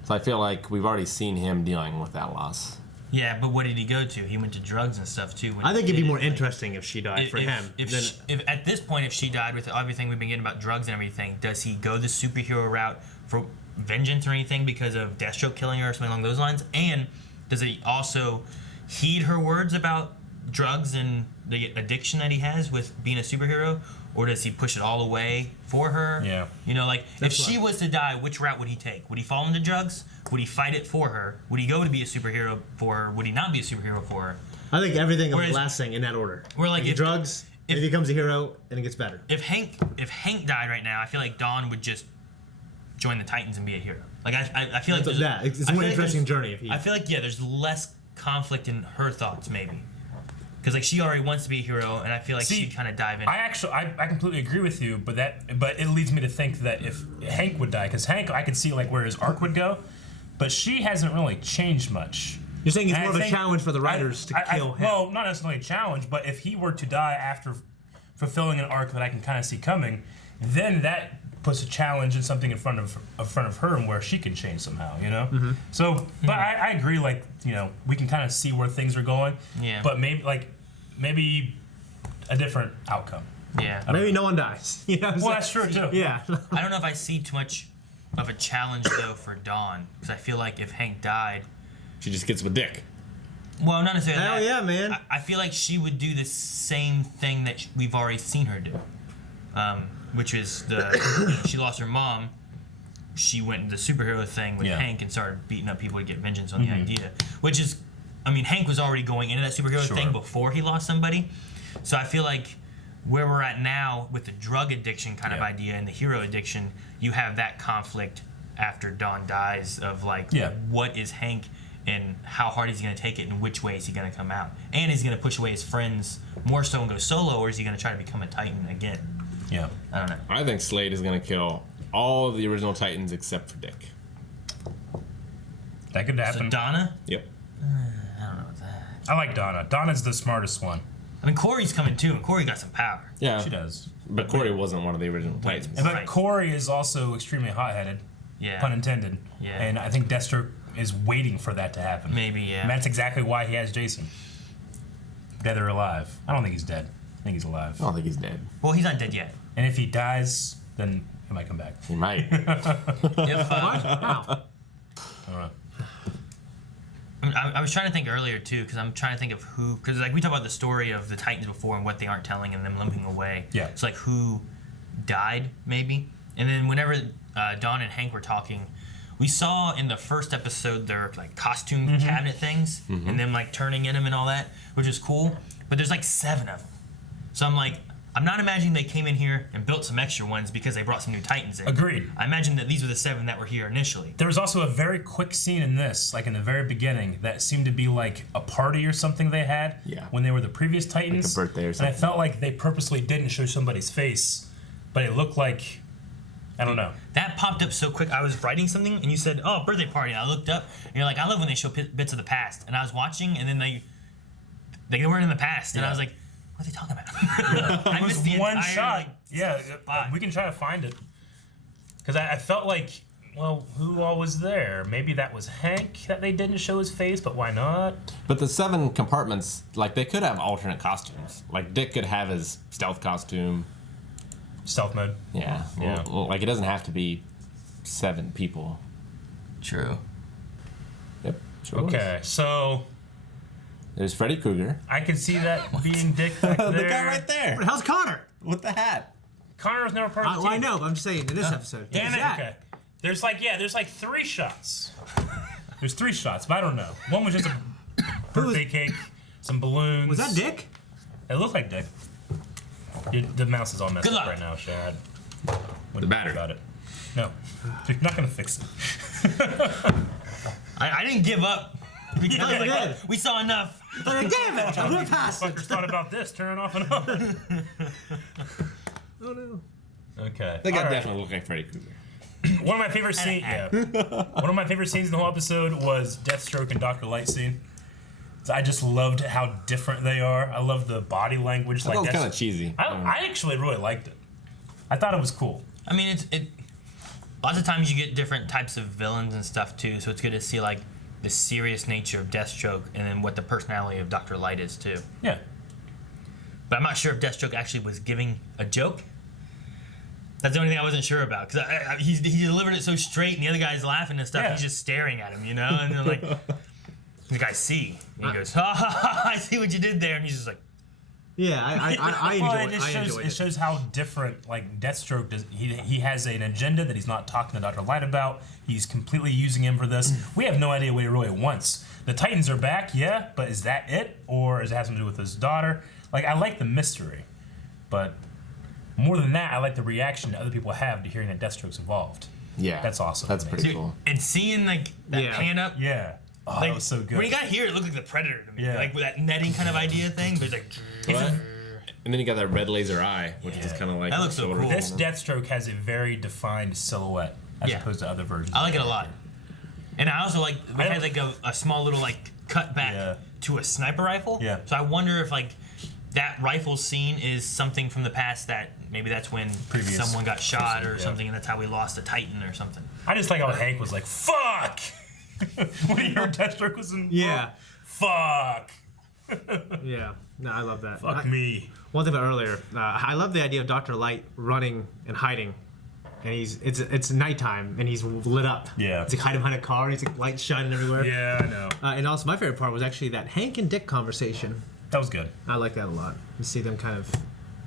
So I feel like we've already seen him dealing with that loss. Yeah, but what did he go to? He went to drugs and stuff too. I think it'd be more interesting if she died for him. If at this point, if she died with everything we've been getting about drugs and everything, does he go the superhero route for vengeance or anything because of Deathstroke killing her or something along those lines? And does he also heed her words about drugs and the addiction that he has with being a superhero? or does he push it all away for her? Yeah. You know, like if she was to die, which route would he take? Would he fall into drugs? Would he fight it for her? Would he go to be a superhero for her? Would he not be a superhero for her? I think everything is last thing in that order. Or like if, drugs, and he becomes a hero, and it gets better. If Hank died right now, I feel like Dawn would just join the Titans and be a hero. Like I feel like it's a more interesting journey. If he, I feel like there's less conflict in her thoughts maybe, because like she already wants to be a hero, and I feel like she'd kind of dive in. I completely agree with you, but it leads me to think that if Hank would die, because Hank I could see like where his arc would go, but she hasn't really changed much. You're saying it's more of a challenge for the writers to kill him. Well, not necessarily a challenge, but if he were to die after fulfilling an arc that I can kind of see coming, then that puts a challenge and something in front of her, and where she can change somehow, you know. Mm-hmm. So, but I agree. Like, you know, we can kind of see where things are going. Yeah. But maybe a different outcome. Yeah. Maybe no one dies. You know well, that's true too. Yeah. I don't know if I see too much of a challenge though for Dawn, because I feel like if Hank died, she just gets with Dick. Well, not necessarily. Hell yeah, man. I feel like she would do the same thing that we've already seen her do, which is she lost her mom. She went into the superhero thing with Hank and started beating up people to get vengeance on the idea. Which is, I mean, Hank was already going into that superhero thing before he lost somebody. So I feel like where we're at now with the drug addiction kind of idea and the hero addiction, you have that conflict after Dawn dies of like, what is Hank and how hard is he going to take it and which way is he going to come out? And is he going to push away his friends more so and go solo, or is he going to try to become a Titan again? Yeah. I don't know. I think Slade is going to kill all of the original Titans except for Dick. That could happen. So Donna? Yep. I don't know about that. I like Donna. Donna's the smartest one. I mean, Corey's coming too, and Corey got some power. Yeah. She does. But Corey wasn't one of the original Titans. But Corey is also extremely hot-headed. Yeah. Pun intended. Yeah. And I think Deathstroke is waiting for that to happen. Maybe, yeah. And that's exactly why he has Jason. Dead or alive. I don't think he's dead. I think he's alive. I don't think he's dead. Well, he's not dead yet. And if he dies, then he might come back. He might. I was trying to think earlier too, because I'm trying to think of who, because like we talked about the story of the Titans before and what they aren't telling and them limping away. Yeah. It's like who died maybe, and then whenever Dawn and Hank were talking, we saw in the first episode their like costume cabinet things and them like turning in them and all that, which is cool. But there's like 7 of them, so I'm like, I'm not imagining they came in here and built some extra ones because they brought some new Titans in. Agreed. I imagine that these were the 7 that were here initially. There was also a very quick scene in this, like in the very beginning, that seemed to be like a party or something they had when they were the previous Titans. Like a birthday or something. And I felt like they purposely didn't show somebody's face, but it looked like, I don't know. That popped up so quick. I was writing something and you said, "Oh, birthday party." And I looked up and you're like, "I love when they show bits of the past." And I was watching and then they weren't in the past, and I was like, what are they talking about? I missed the one entire, shot. Like, We can try to find it. Because I felt like, well, who all was there? Maybe that was Hank that they didn't show his face, but why not? But the 7 compartments, like, they could have alternate costumes. Like, Dick could have his stealth costume. Stealth mode. Yeah. Well, like, it doesn't have to be 7 people. True. Yep. Sure Okay, so there's Freddy Krueger. I can see that being Dick back there. The guy right there. But how's Connor? With the hat. Connor was never part of the team. I know, but I'm just saying in this episode. Damn it. Okay. There's like 3 shots. There's 3 shots, but I don't know. One was just a birthday cake, some balloons. Was that Dick? It looked like Dick. The mouse is all messed up right now, Shad. The battery. About it. No, you're not gonna fix it. I didn't give up because like, we saw enough. Like, damn it! I'm gonna pass it. Fuckers thought about this, turn it off and on. Oh no. Okay. That guy definitely looked like Freddy Krueger. One of my favorite scenes. Yeah. One of my favorite scenes in the whole episode was Deathstroke and Dr. Light scene. I just loved how different they are. I love the body language. That was kind of cheesy. I actually really liked it. I thought it was cool. I mean, lots of times you get different types of villains and stuff too, so it's good to see like the serious nature of Deathstroke and then what the personality of Dr. Light is too. Yeah. But I'm not sure if Deathstroke actually was giving a joke. That's the only thing I wasn't sure about, because he delivered it so straight and the other guy's laughing and stuff. Yeah. He's just staring at him, you know? And they're like, the guy see. And he goes, ha ha ha, I see what you did there. And he's just like, Yeah, I enjoyed it. It shows how different, like, Deathstroke does. He has an agenda that he's not talking to Dr. Light about. He's completely using him for this. We have no idea what he really wants. The Titans are back, yeah, but is that it? Or does it have something to do with his daughter? Like, I like the mystery, but more than that, I like the reaction that other people have to hearing that Deathstroke's involved. Yeah. That's awesome. That's pretty cool. And seeing, like, that pan up. Yeah. Oh, like, that was so good. When he got here, it looked like the Predator to me. Yeah. Like, with that netting kind of idea thing, but it's like... And then you got that red laser eye, which is kind of like... That looks so cool. This Deathstroke has a very defined silhouette as opposed to other versions. I like it a lot. And I also like, we had like a small little like cut back to a sniper rifle. Yeah. So I wonder if like that rifle scene is something from the past that maybe that's when someone got shot or something and that's how we lost a Titan or something. I just like how Hank was like, fuck! When he heard Deathstroke was in... Yeah. Fuck! Yeah. No, I love that. Fuck me. One thing about earlier, I love the idea of Dr. Light running and hiding. And it's nighttime and he's lit up. Yeah. It's like hiding behind a car and he's like lights shining everywhere. Yeah, I know. And also my favorite part was actually that Hank and Dick conversation. That was good. I like that a lot. You see them kind of...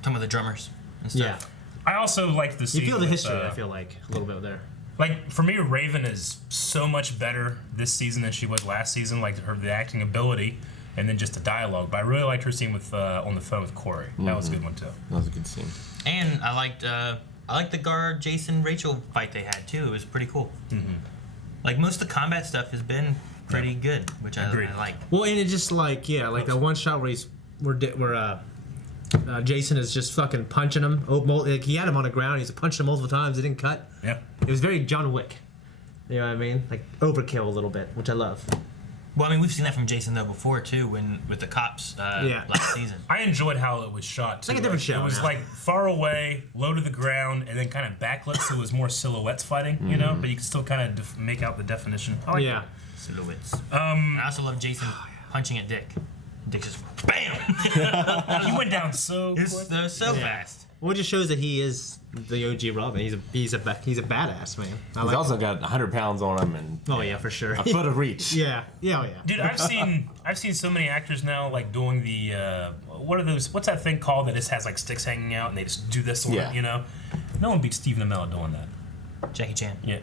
Some of the drummers and stuff. Yeah. I also like the scene. You feel the history, I feel like, a little bit there. Like, for me, Raven is so much better this season than she was last season. Like, the acting ability and then just the dialogue. But I really liked her scene with on the phone with Corey. That was a good one, too. That was a good scene. And I liked the guard Jason Rachel fight they had too. It was pretty cool. Mm-hmm. Like most of the combat stuff has been pretty good, which I like. Well, and it just like like that one shot where Jason is just fucking punching him. Like he had him on the ground. He's punching him multiple times. It didn't cut. Yeah. It was very John Wick. You know what I mean? Like overkill a little bit, which I love. Well, I mean, we've seen that from Jason though before too, with the cops last season. I enjoyed how it was shot. It's like a different show. It was like far away, low to the ground, and then kind of backlit, so it was more silhouettes fighting. You know, but you can still kind of make out the definition. I like that. Silhouettes. And I also love Jason punching at Dick. Dick just bam. He went down so quick. So fast. Well, it just shows that he is the OG Robin. He's a badass man. He's also got 100 pounds on him and for sure. a foot of reach. Yeah. Dude, I've seen so many actors now like doing the what's that thing called that just has like sticks hanging out and they just do this on it, you know? No one beats Stephen Amell doing that. Jackie Chan. Yeah.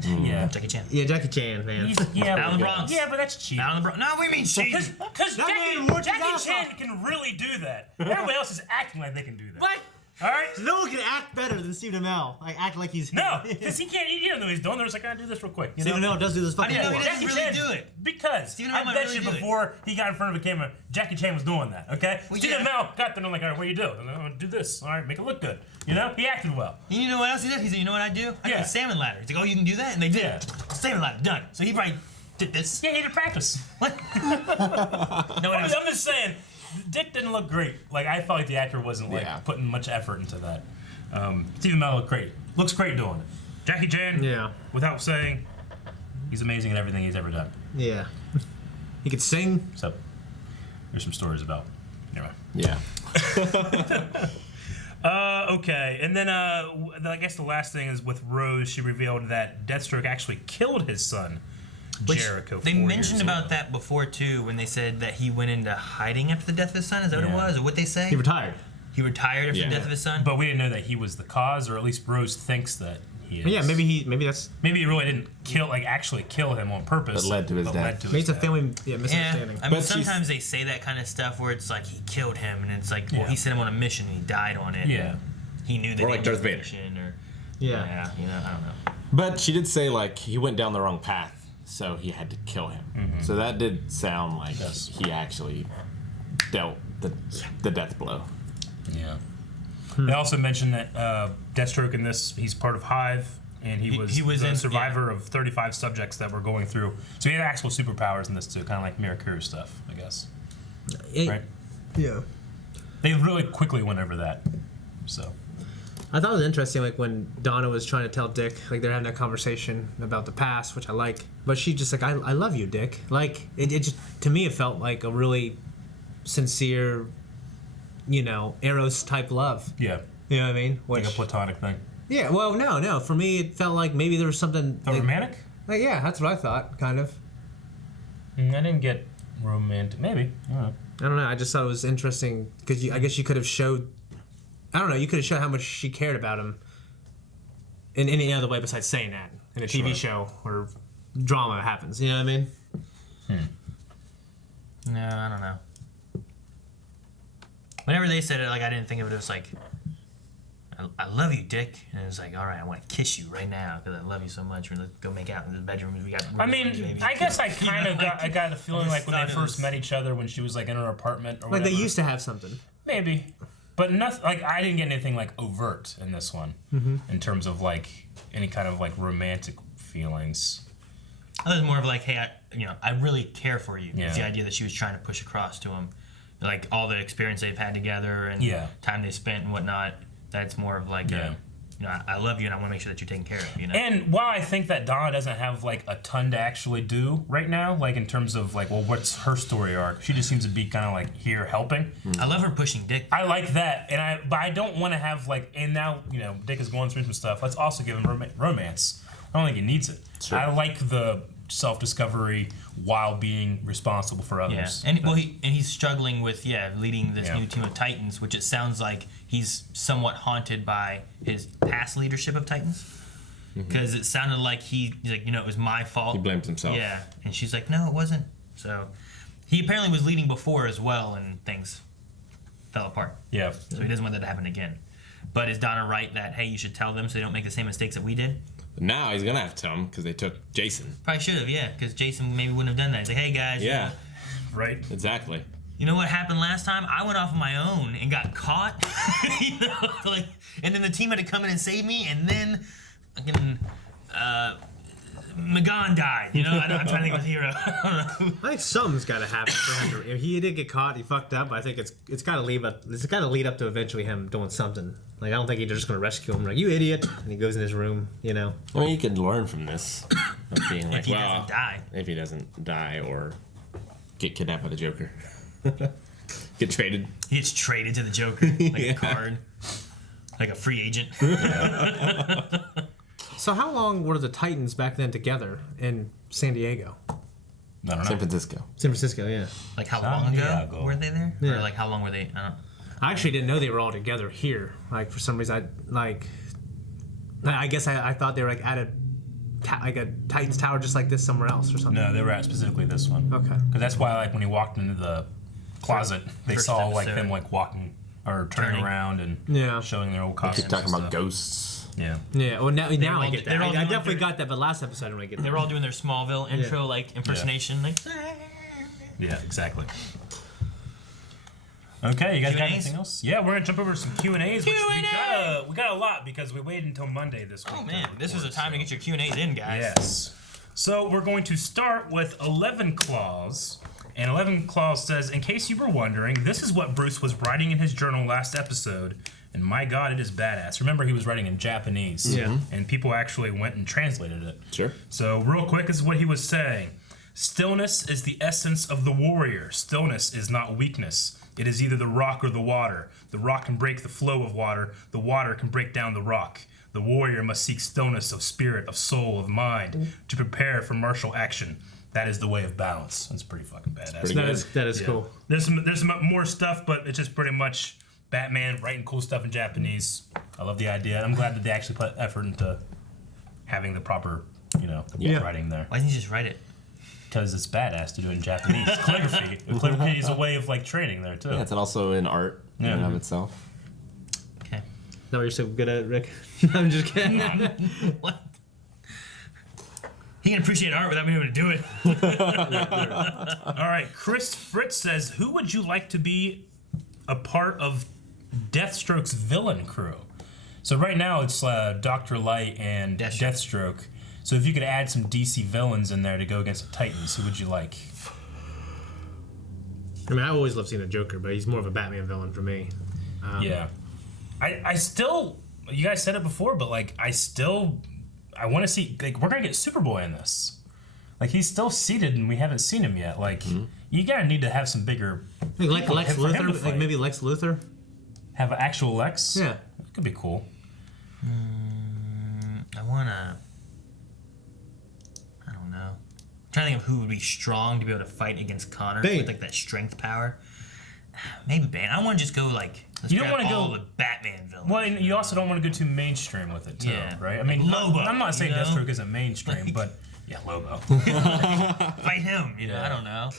Yeah. Jackie Chan. Yeah, Jackie Chan, man. Down the Bronx. Yeah, but that's cheap. Down the Bronx. No, we mean cheap. Because Jackie Chan can really do that. Everybody else is acting like they can do that. What? All right. So no one can act better than Stephen Amell. Like act like he's no, because he can't. He doesn't know what he's doing. They're just like, I gotta do this real quick. Stephen Amell does do this fucking. I didn't know he Jackie doesn't really Chan, do it. Because I bet you before he got in front of a camera, Jackie Chan was doing that. Okay. Well, Stephen Amell got there and I'm like, all right, what do you do? I'm gonna do this. All right, make it look good. You know, he acted well. You know what else he did? He said, you know what I do? I do a salmon ladder. He's like, oh, you can do that, and they did. Yeah. Salmon ladder done. So he probably did this. Yeah, he had to practice. What? I'm just saying, Dick didn't look great. Like I felt like the actor wasn't like putting much effort into that. Stephen Amell looked great. Looks great doing it. Jackie Chan, without saying, he's amazing at everything he's ever done. Yeah. He could sing. So, there's some stories about. Anyway. Yeah. Okay, and then I guess the last thing is with Rose. She revealed that Deathstroke actually killed his son, Jericho. They mentioned about that before too, when they said that he went into hiding after the death of his son. Is that what it was, or what they say? He retired. He retired after the death of his son. But we didn't know that he was the cause, or at least Rose thinks that he is. Yeah, maybe he really didn't actually kill him on purpose. That led to his death. Maybe it's a family misunderstanding. I mean, sometimes they say that kind of stuff where it's like he killed him, and it's like, well, he sent him on a mission and he died on it. Yeah. He knew that. Or like Darth Vader. Yeah, you know, I don't know. But she did say like he went down the wrong path, so he had to kill him. Mm-hmm. So that did sound like he actually dealt the death blow. Yeah. They also mentioned that Deathstroke in this, he's part of Hive, and he was a survivor of 35 subjects that were going through. So he had actual superpowers in this too, kind of like Mirakuru stuff, I guess. Right? Yeah. They really quickly went over that. So. I thought it was interesting, like when Donna was trying to tell Dick, like they're having that conversation about the past, which I like. But she just like, I love you, Dick. Like it just, to me, it felt like a really sincere, you know, Eros type love. Yeah. You know what I mean? Like a platonic thing. Yeah. Well, no. For me, it felt like maybe there was something. Like, romantic? Like, yeah, that's what I thought, kind of. I didn't get romantic. Maybe. I don't know. I don't know. I just thought it was interesting because I guess you could have showed. I don't know. You could have showed how much she cared about him in any other way besides saying that in a TV show or drama happens. You know what I mean? No, I don't know. Whenever they said it, like I didn't think of it as like, I love you, Dick. And it was like, all right, I want to kiss you right now because I love you so much. Let's go make out in the bedroom. We got. I mean, I guess I kind of got the feeling like when they first met each other, when she was like in her apartment or like whatever. they used to have something. Maybe, but nothing. Like I didn't get anything like overt in this one, in terms of like any kind of like romantic feelings. It was more of like, hey, I really care for you. Yeah. It's the idea that she was trying to push across to him, like all the experience they've had together and time they spent and whatnot. That's more of like, I love you and I want to make sure that you're taken care of. You know. And while I think that Donna doesn't have like a ton to actually do right now, like in terms of like, well, what's her story arc? She just seems to be kind of like here helping. I love her pushing Dick. I like that, but I don't want to have like, and now Dick is going through some stuff. Let's also give him romance. I don't think he needs it. Sure. I like the self-discovery while being responsible for others. Yeah. And he's struggling with leading this new team of Titans, which it sounds like he's somewhat haunted by his past leadership of Titans. Because it sounded like he's like, it was my fault. He blamed himself. Yeah, and she's like, no, it wasn't. So he apparently was leading before as well, and things fell apart. Yeah. So he doesn't want that to happen again. But is Donna right that, hey, you should tell them so they don't make the same mistakes that we did? Now he's gonna have to tell them because they took Jason. Probably should have, yeah, because Jason maybe wouldn't have done that. He's like, hey guys, Yeah. Right. Exactly. You know what happened last time? I went off on my own and got caught. And then the team had to come in and save me, and then fucking Magan died. I'm trying to think of his hero. I think something's got to happen for him. If he did get caught, he fucked up. I think it's got to lead up to eventually him doing something. Like I don't think he's just gonna rescue him. Like you idiot, and he goes in his room. I mean, you could learn from this. Of being like, if he doesn't die. If he doesn't die or get kidnapped by the Joker. Get traded. He gets traded to the Joker like a card, like a free agent. So how long were the Titans back then together in San Diego? I don't know. San Francisco. San Francisco, yeah. Like how long ago were they there? Yeah. Or like how long were they? I actually didn't know they were all together here. Like for some reason, I guess I thought they were like at a Titans tower just like this somewhere else or something. No, they were at specifically this one. Okay. Because that's why like when he walked into the closet, they First saw episode. like them like walking or turning around and showing their old They costumes. keep talking and about stuff. ghosts. Yeah. Yeah. Well, now all I get that. they're all I doing definitely their- got that, but last episode when I get They that. were all doing their Smallville intro like impersonation, like. Yeah, exactly. Okay, you guys got Q&As? anything else? Yeah, we're gonna jump over to some Q&As. We got a lot because we waited until Monday this week. Oh man, this was the time to get your Q&As in, guys. Yes. So we're going to start with 11 Claws. And 11 Claws says, in case you were wondering, this is what Bruce was writing in his journal last episode. And my God, it is badass. Remember, he was writing in Japanese. Yeah. And people actually went and translated it. Sure. So real quick, this is what he was saying. Stillness is the essence of the warrior. Stillness is not weakness. It is either the rock or the water. The rock can break the flow of water. The water can break down the rock. The warrior must seek stillness of spirit, of soul, of mind to prepare for martial action. That is the way of balance. That's pretty fucking badass. That is cool. There's some more stuff, but it's just pretty much Batman writing cool stuff in Japanese. I love the idea. I'm glad that they actually put effort into having the proper, writing there. Why didn't you just write it? Because it's badass to do it in Japanese. Calligraphy. Calligraphy is a way of like training there too. Yeah, it's also in art in and of itself. Okay. No, you're so good at it, Rick. I'm just kidding. What? He can appreciate art without being able to do it. All right, Chris Fritz says, who would you like to be a part of Deathstroke's villain crew? So right now it's Dr. Light and Deathstroke. So if you could add some DC villains in there to go against the Titans, who would you like? I mean, I always love seeing the Joker, but he's more of a Batman villain for me. Yeah. I still, you guys said it before, but like, I want to see, like, we're going to get Superboy in this. Like, he's still seated and we haven't seen him yet. Like, you gotta need to have some bigger. Like Lex Luthor? Like maybe Lex Luthor? Have an actual Lex? Yeah. That could be cool. I don't know. I'm trying to think of who would be strong to be able to fight against Connor Bane. with like that strength power. Maybe Bane. I want to just go like. You don't want to all go the Batman villains. Well, and you also don't want to go too mainstream with it too, right? I mean, Like Lobo. I'm not saying you know? Deathstroke isn't mainstream, Like- but yeah, Lobo. Fight him. You know, I don't know.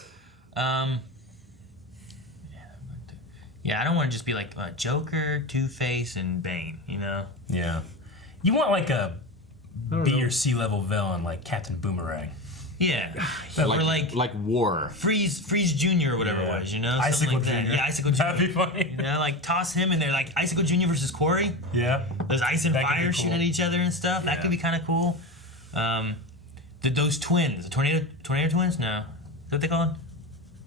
Yeah, I don't want to just be like Joker, Two-Face, and Bane. You know. Yeah. You want like a B know. or C level villain like Captain Boomerang. Yeah. But Or like War. Freeze Jr. or whatever it was, you know? Icicle Something like Jr. that. Yeah, Icicle Jr. That'd be funny. You know, like toss him in there, like Icicle Jr. versus Corey. Yeah. There's ice and That could be fire cool. shooting at each other and stuff. That Yeah. could be kind of cool. Those twins, the tornado twins? No. Is that what they call it?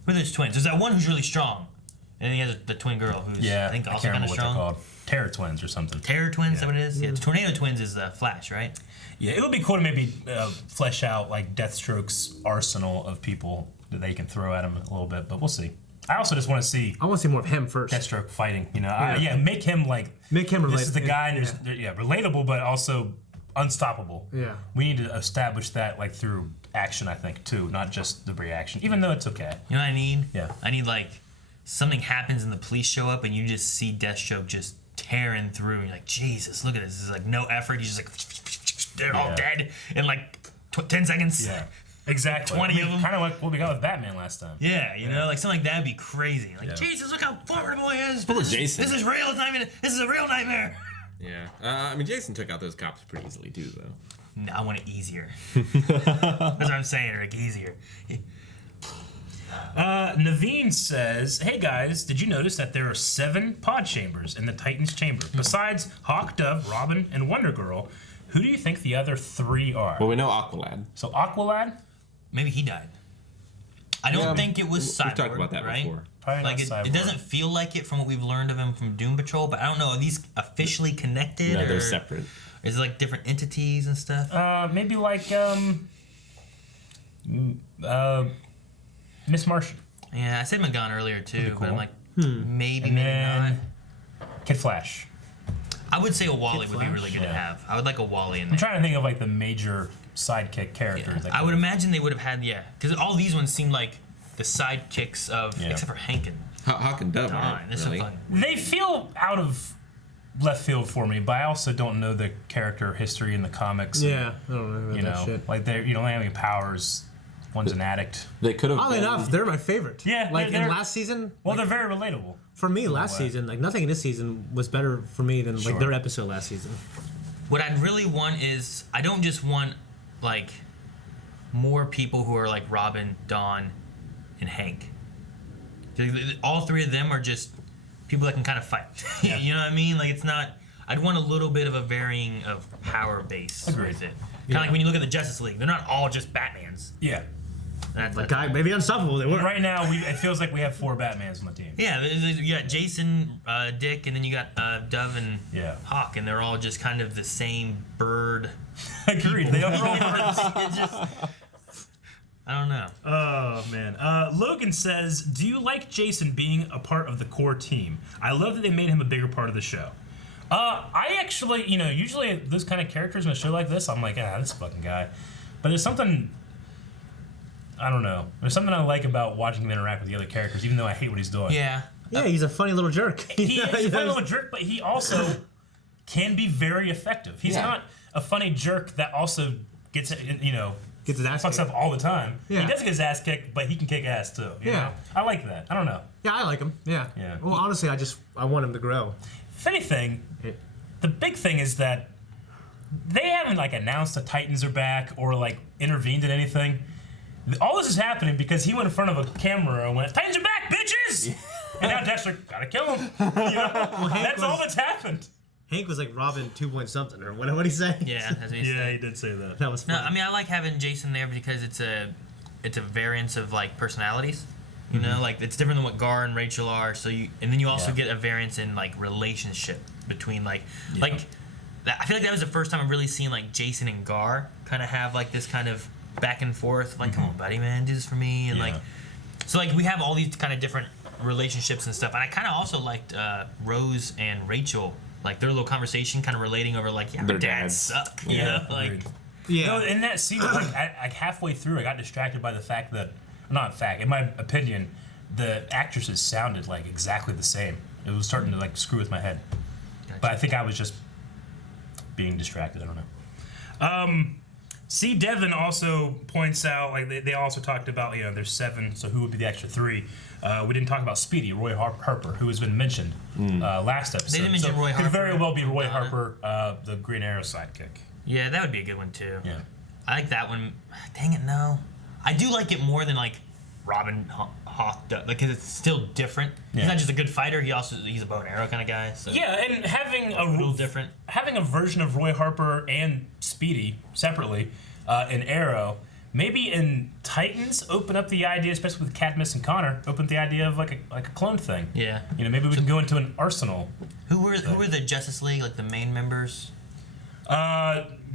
Who are those twins? There's that one who's really strong. And then he has the twin girl who's, I think, also can't kind remember of what strong. they're called. Terror Twins or something. Terror Twins, is that what it is? Yeah, the Tornado Twins is Flash, right? Yeah, it would be cool to maybe flesh out like Deathstroke's arsenal of people that they can throw at him a little bit, but we'll see. I also just want to see. I want to see more of him first. Deathstroke fighting, you know. Make him like. Make him This is the relatable. guy, and relatable, but also unstoppable. Yeah. We need to establish that like through action, I think, too, not just the reaction. Even though it's okay. You know what I need? Yeah. I need like something happens and the police show up and you just see Deathstroke just tearing through. And you're like, Jesus, look at this. This is like no effort. He's just like, they're all dead in like 10 seconds. Yeah. Exactly. 20 of them. Kind of like what we got with Batman last time. Yeah, you know, like something like that would be crazy. Like, Jesus, look how formidable he is. Poor Jason. This is real. It's not even, this is a real nightmare. Yeah. I mean, Jason took out those cops pretty easily, too, though. No, I want it easier. That's what I'm saying, Rick. Easier. Naveen says, "Hey guys, did you notice that there are 7 pod chambers in the Titans chamber? Besides Hawk, Dove, Robin, and Wonder Girl, who do you think the other 3 are?" Well, we know Aqualad. So Aqualad? Maybe he died. I don't think it was Cyborg. We've talked about that right? before. Probably Like not it Cyborg. doesn't feel like it from what we've learned of him from Doom Patrol, but I don't know. Are these officially connected? No, they're or separate. Is it like different entities and stuff? Maybe like Miss Martian. Yeah, I said Magan earlier too, cool. but I'm like, maybe, maybe not. Kid Flash. I would say a Wally would be Flash? really good to Yeah. have. I would like a Wally in I'm there. trying to think of like the major sidekick characters. that I would could- imagine they would have had, because all these ones seem like the sidekicks of, Yeah. except for Hankin. Hawk and Dove Darn, aren't they're really. so fun. They feel out of left field for me, but I also don't know the character history in the comics. Yeah, I don't know about You that know, shit. like they're, they don't have any powers. One's an addict. They could have. Oddly enough, they're my favorite. Yeah, like they're- in last season. Well, like, they're very relatable. for me, last way. season, like nothing in this season was better for me than Sure. like their episode last season. What I'd really want is, I don't just want, like, more people who are like Robin, Dawn, and Hank. All 3 of them are just people that can kind of fight. Yeah. You know what I mean? Like, it's not. I'd want a little bit of a varying of power base Agreed. with it. Kind of like when you look at the Justice League, they're not all just Batmans. Yeah. Like guy, maybe unstoppable. They were. Right now, it feels like we have 4 Batmans on the team. Yeah, you got Jason, Dick, and then you got Dove and Yeah. Hawk, and they're all just kind of the same bird. Agreed. They are all birds. It's just, I don't know. Oh man. Logan says, "Do you like Jason being a part of the core team? I love that they made him a bigger part of the show." I actually, usually those kind of characters in a show like this, I'm like, this fucking guy. But there's something, I don't know. There's something I like about watching him interact with the other characters, even though I hate what he's doing. Yeah. Yeah, he's a funny little jerk. He is a funny little jerk, but he also can be very effective. He's not a funny jerk that also gets Gets his ass fucks kicked. up all the time. Yeah. He does get his ass kicked, but he can kick ass too. You know? I like that. I don't know. Yeah, I like him. Yeah. Yeah. Well, honestly, I want him to grow. If anything, the big thing is that they haven't like announced the Titans are back or like intervened in anything. All this is happening because he went in front of a camera and went, "Titans are back, bitches!" And now Deathstroke gotta kill him. That's all that's happened. Hank was like Robin 2 point something, or what did he say? Yeah, that's what he said. he did say that. That was No, funny. I mean I like having Jason there because it's a variance of like personalities. You know, like it's different than what Gar and Rachel are. So and then you also get a variance in like relationship between like I feel like that was the first time I've really seen like Jason and Gar kind of have like this kind of back and forth. Like, come on, buddy, man, do this for me, and like, so like we have all these kind of different relationships and stuff. And I kind of also liked Rose and Rachel. Like their little conversation, kind of relating over like, yeah, Their our dads dads. suck. You know, like. Yeah. No, in that scene, like halfway through, I got distracted by the fact that, in my opinion, the actresses sounded like exactly the same. It was starting to like screw with my head. Gotcha. But I think I was just being distracted. I don't know. C. Devin also points out, like they also talked about, there's 7, so who would be the extra 3? We didn't talk about Speedy, Roy Harper, who has been mentioned last episode. They didn't mention Roy Harper. Could very well be Roy Harper, the Green Arrow sidekick. Yeah, that would be a good one too. Yeah. I like that one. Dang it, no. I do like it more than like Robin Hawk, because it's still different. He's not just a good fighter; he's a bow and arrow kind of guy. So. Yeah, and having a little different, having a version of Roy Harper and Speedy separately in Arrow, maybe in Titans, open up the idea, especially with Cadmus and Connor, open up the idea of like a clone thing. Yeah. Maybe we can go into an arsenal. Who were the Justice League, like the main members?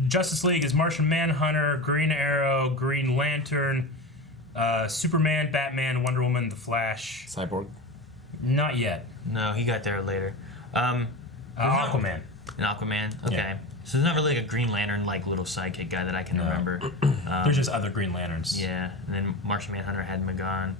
Justice League is Martian Manhunter, Green Arrow, Green Lantern, Superman, Batman, Wonder Woman, The Flash. Cyborg? Not yet. No, he got there later. Aquaman. An Aquaman? Okay. Yeah. So there's not really like a Green Lantern like little sidekick guy that I can remember. There's just other Green Lanterns. Yeah, and then Martian Manhunter had Magan.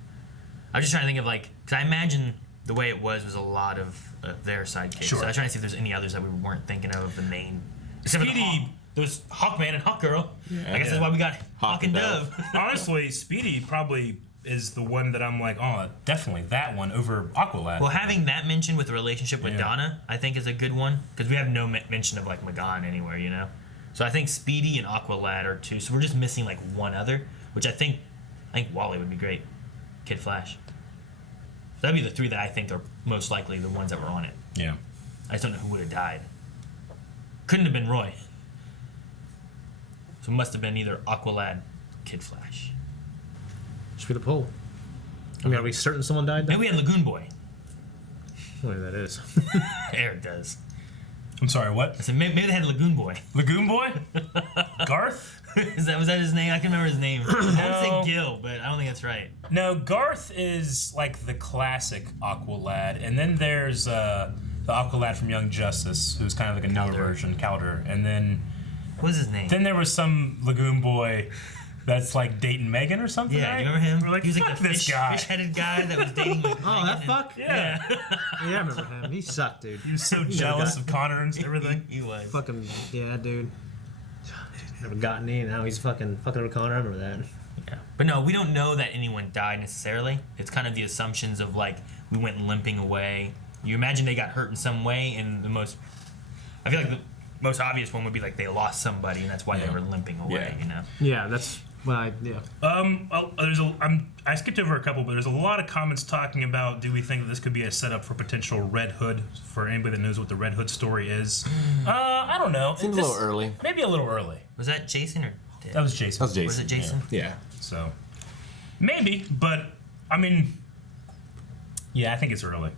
I'm just trying to think of like, because I imagine the way it was a lot of their sidekicks. Sure. So I was trying to see if there's any others that we weren't thinking of the main. Except for there was Hawkman and Hawkgirl. Yeah, I guess that's why we got Hawk and Dove. Honestly, Speedy probably is the one that I'm like, oh, definitely that one over Aqualad. Well, having that mentioned with the relationship with Donna, I think is a good one, because we have no mention of like Magan anywhere, So I think Speedy and Aqualad are 2. So we're just missing like one other, which I think Wally would be great. Kid Flash. That'd be the 3 that I think are most likely the ones that were on it. Yeah. I just don't know who would have died. Couldn't have been Roy. So it must have been either Aqualad, Kid Flash. Should be the poll. I mean, are we certain someone died? Maybe we had Lagoon Boy. Whatever that is. Eric does. I'm sorry, what? I said maybe they had Lagoon Boy. Lagoon Boy? Garth? Was that his name? I can remember his name. I would say Gil, but I don't think that's right. No, Garth is like the classic Aqualad, and then there's the Aqualad from Young Justice, who's kind of like a newer version, Calder, and then... What's his name? Then there was some Lagoon Boy that's like dating Megan or something, yeah, right? You remember him? We're like, he was fuck like the this guy. fish-headed guy that was dating Megan. Oh, that fuck? Yeah. Yeah, I remember him. He sucked, dude. He was so jealous of Connor and everything. He was. Fucking, yeah, dude. Never got any, now he's fucking with Connor. I remember that. Yeah. But no, we don't know that anyone died necessarily. It's kind of the assumptions of like, we went limping away. You imagine they got hurt in some way, and I feel like the most obvious one would be like they lost somebody, and that's why they were limping away. Yeah, that's why. Yeah. I skipped over a couple, but there's a lot of comments talking about, do we think that this could be a setup for potential Red Hood? For anybody that knows what the Red Hood story is, I don't know. Seems a little early. Maybe a little early. Was that Jason or? That was Jason. Was it Jason? Yeah. So maybe, but I mean, yeah, I think it's early.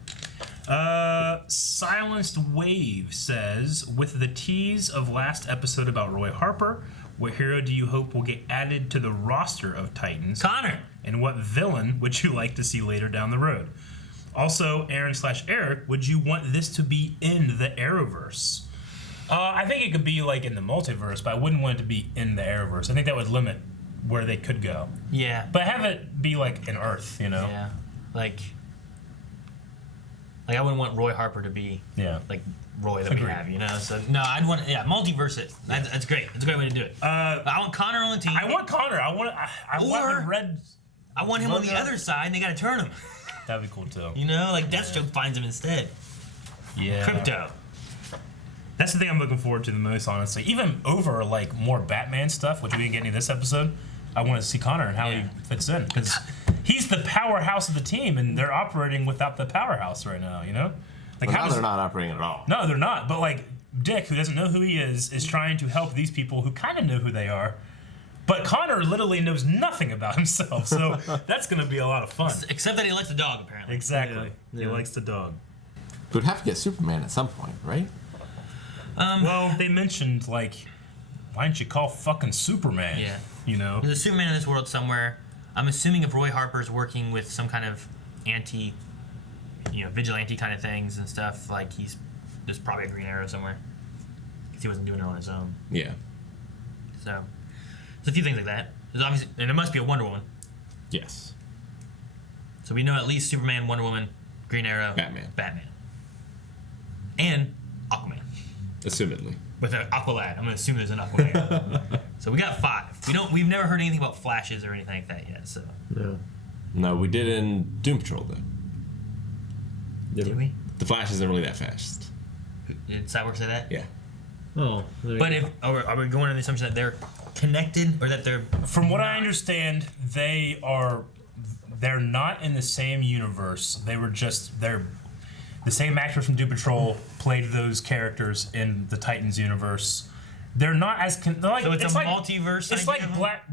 Silenced Wave says, with the tease of last episode about Roy Harper, what hero do you hope will get added to the roster of Titans? Connor. And what villain would you like to see later down the road? Also, Aaron/Eric, would you want this to be in the Arrowverse? I think it could be like in the multiverse, but I wouldn't want it to be in the Arrowverse. I think that would limit where they could go. Yeah. But have it be like in Earth, Yeah. Like I wouldn't want Roy Harper to be like Roy that we have, So no, I'd want multiverse it. That's great. That's a great way to do it. I want Connor on the team. I want Connor. I want the red. I want him on the other side, and they gotta turn him. That'd be cool too. Like Deathstroke finds him instead. Yeah. Crypto. That's the thing I'm looking forward to the most, honestly. Even over like more Batman stuff, which we didn't get any this episode. I want to see Connor and how he fits in, because he's the powerhouse of the team, and they're operating without the powerhouse right now. Like now they're not operating at all. No, they're not. But like Dick, who doesn't know who he is trying to help these people who kind of know who they are. But Connor literally knows nothing about himself, so that's going to be a lot of fun. Except that he likes the dog, apparently. Exactly. Yeah. He likes the dog. We'd have to get Superman at some point, right? Well, they mentioned, like, why didn't you call fucking Superman? Yeah. There's a Superman in this world somewhere. I'm assuming if Roy Harper's working with some kind of vigilante kind of things and stuff, like there's probably a Green Arrow somewhere. Because he wasn't doing it on his own. Yeah. So, there's a few things like that. There's obviously, and there must be a Wonder Woman. Yes. So we know at least Superman, Wonder Woman, Green Arrow, Batman. And Aquaman. Assumedly. With an Aqualad. I'm gonna assume there's an Aquaman. So we got 5. We've never heard anything about flashes or anything like that yet, so. No, we did in Doom Patrol though. Did we? The Flash isn't really that fast. Did Cyborg say that? Yeah. Oh. But are we going on the assumption that they're connected or that they're? From what I understand, they're not in the same universe. They're the same actors from Doom Patrol played those characters in the Titans universe. They're not as so it's a multiverse. It's like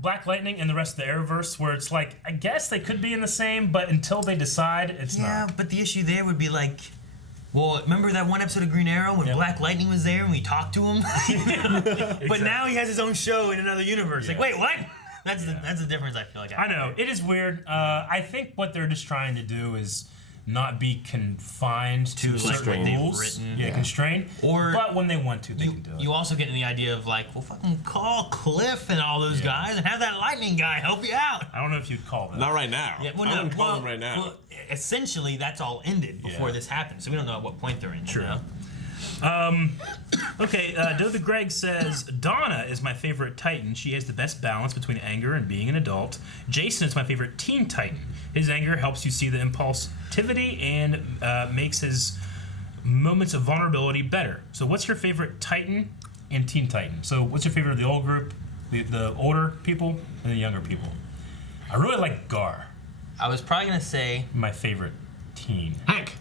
Black Lightning and the rest of the Arrowverse, where it's like I guess they could be in the same, but until they decide, it's not. Yeah, but the issue there would be like, well, remember that one episode of Green Arrow when Black Lightning was there and we talked to him? Exactly. But now he has his own show in another universe. Yeah. Like, wait, what? That's the difference I feel like. I know it is weird. I think what they're just trying to do is not be confined to certain rules. Constrained. But when they want to, they can do it. You also get in the idea of like, well, fucking call Cliff and all those guys and have that Lightning guy help you out. I don't know if you'd call that. Not right now. Yeah, I wouldn't call him right now. Well, essentially, that's all ended before this happened, so we don't know at what point they're in. True. You know? Doe the Greg says, Donna is my favorite Titan. She has the best balance between anger and being an adult. Jason is my favorite Teen Titan. His anger helps you see the impulsivity and makes his moments of vulnerability better. So what's your favorite Titan and Teen Titan? So what's your favorite of the old group, the older people, and the younger people? I really like Gar. I was probably going to say... my favorite teen. Hank.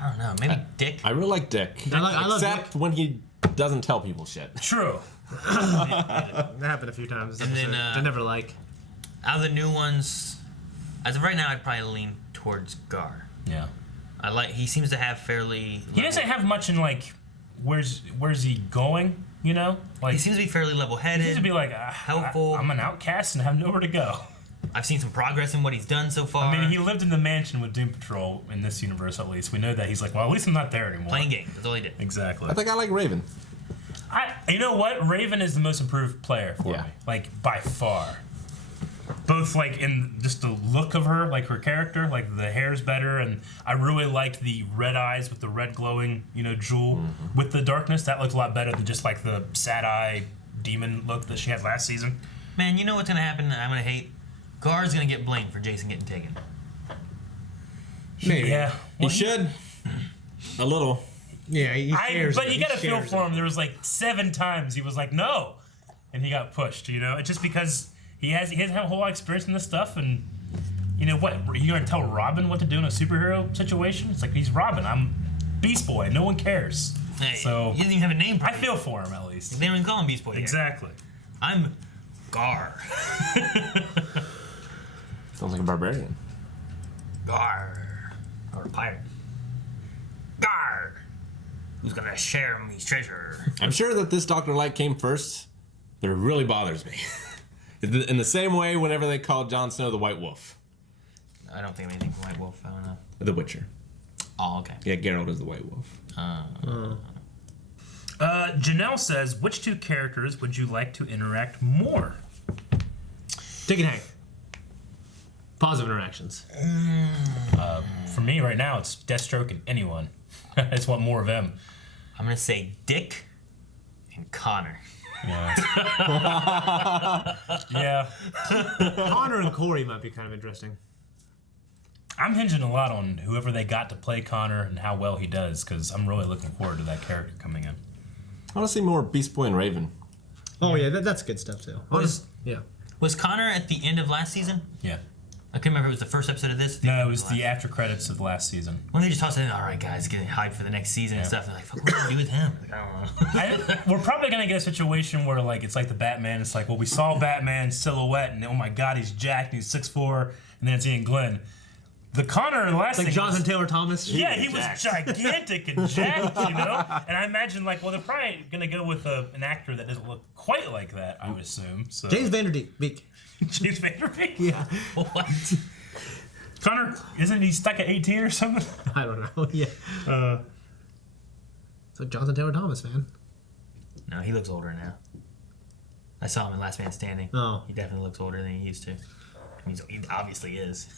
I don't know, maybe Dick. I really like Dick. I love Except when he doesn't tell people shit. True. That happened a few times. And then, I never like. Out of the new ones, as of right now, I'd probably lean towards Gar. Yeah. He seems to have fairly... He doesn't have much in, like, where's he going, you know? Like, he seems to be fairly level-headed. He seems to be like, helpful. I'm an outcast and have nowhere to go. I've seen some progress in what he's done so far. I mean, he lived in the mansion with Doom Patrol in this universe, at least. We know that. He's like, well, at least I'm not there anymore. Playing games. That's all he did. Exactly. I think I like Raven. You know what? Raven is the most improved player for me. Like, by far. Both, like, in just the look of her, like, her character, like, the hair's better, and I really liked the red eyes with the red glowing, jewel with the darkness. That looked a lot better than just, like, the sad-eye demon look that she had last season. Man, you know what's going to happen that I'm going to hate? Gar's gonna get blamed for Jason getting taken. Maybe. Yeah. Well, he should. A little. Yeah, he shares but it. you gotta He feel shares for it. him. There was like 7 times he was like, no. And he got pushed, It's just because he hasn't had a whole lot of experience in this stuff. And you know what? Are you gonna tell Robin what to do in a superhero situation? It's like, he's Robin. I'm Beast Boy. No one cares. Hey, so he doesn't even have a name. I feel for him, at least. They don't even call him Beast Boy. Exactly. I'm Gar. Sounds like a barbarian. Gar. Or a pirate. Gar. Who's gonna share me's treasure? I'm sure that this Dr. Light came first, but it really bothers me. In the same way whenever they called Jon Snow the White Wolf. I don't think of anything from White Wolf. I don't know. The Witcher. Oh, okay. Yeah, Geralt is the White Wolf. Janelle says, which 2 characters would you like to interact more? Dick and Hank. Positive interactions. For me right now, it's Deathstroke and anyone. I just want more of him. I'm gonna say Dick and Connor. Yeah. Yeah. Connor and Corey might be kind of interesting. I'm hinging a lot on whoever they got to play Connor and how well he does, because I'm really looking forward to that character coming in. I want to see more Beast Boy and Raven. Oh yeah, that's good stuff too. Was Connor at the end of last season? Yeah. I can't remember if it was the first episode of this. No, it was the after credits of last season. When they just tossed in, all right, guys, getting hyped for the next season and stuff. They're like, fuck, what do we do with him? Like, I don't know. We're probably gonna get a situation where like it's like the Batman. It's like, well, we saw Batman's silhouette, and oh my God, he's jacked. He's 6'4", and then it's Ian Glenn. The Connor in the last like thing Jonathan was, Taylor Thomas. Yeah, he was gigantic and jacked, And I imagine like, well, they're probably gonna go with an actor that doesn't look quite like that. I would assume. So. James Vanderbeek. James Vanderbeek. Yeah. What? Connor, isn't he stuck at 18 or something? I don't know. Yeah. It's like Jonathan Taylor Thomas, man. No, he looks older now. I saw him in Last Man Standing. Oh. He definitely looks older than he used to. He obviously is.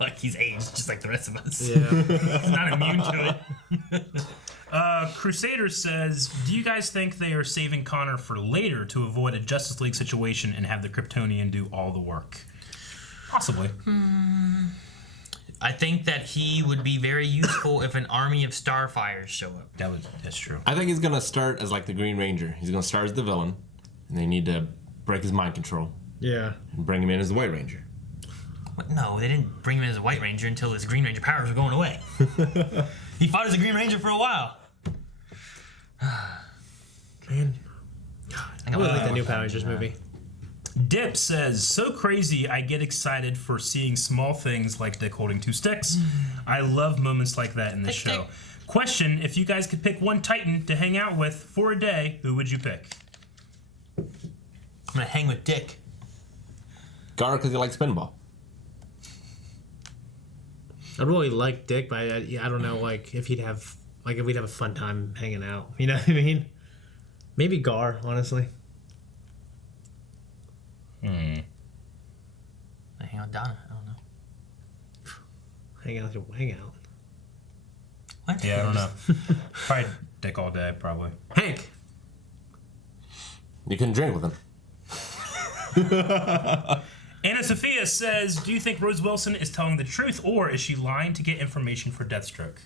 Like he's aged just like the rest of us. Yeah. He's not immune to it. Crusader says, do you guys think they are saving Connor for later to avoid a Justice League situation and have the Kryptonian do all the work? Possibly. I think that he would be very useful if an army of Starfires show up. That's true. I think he's gonna start as like the Green Ranger. He's gonna start as the villain, and they need to break his mind control. Yeah. And bring him in as the White Ranger. What? No, they didn't bring him in as a White Ranger until his Green Ranger powers were going away. He fought as a Green Ranger for a while. Man. I really like that new Power Rangers movie. Dip says, so crazy I get excited for seeing small things like Dick holding 2 sticks. I love moments like that in the show. Question, if you guys could pick one Titan to hang out with for a day, who would you pick? I'm gonna hang with Dick. Gar, because he likes pinball. I really like Dick, but I don't know, like if we'd have a fun time hanging out. You know what I mean? Maybe Gar, honestly. I hang out with Donna. I don't know. Hang out. What? Yeah, I don't know. Probably Dick all day, probably. Hank. You can drink with him. Anna Sophia says, do you think Rose Wilson is telling the truth, or is she lying to get information for Deathstroke?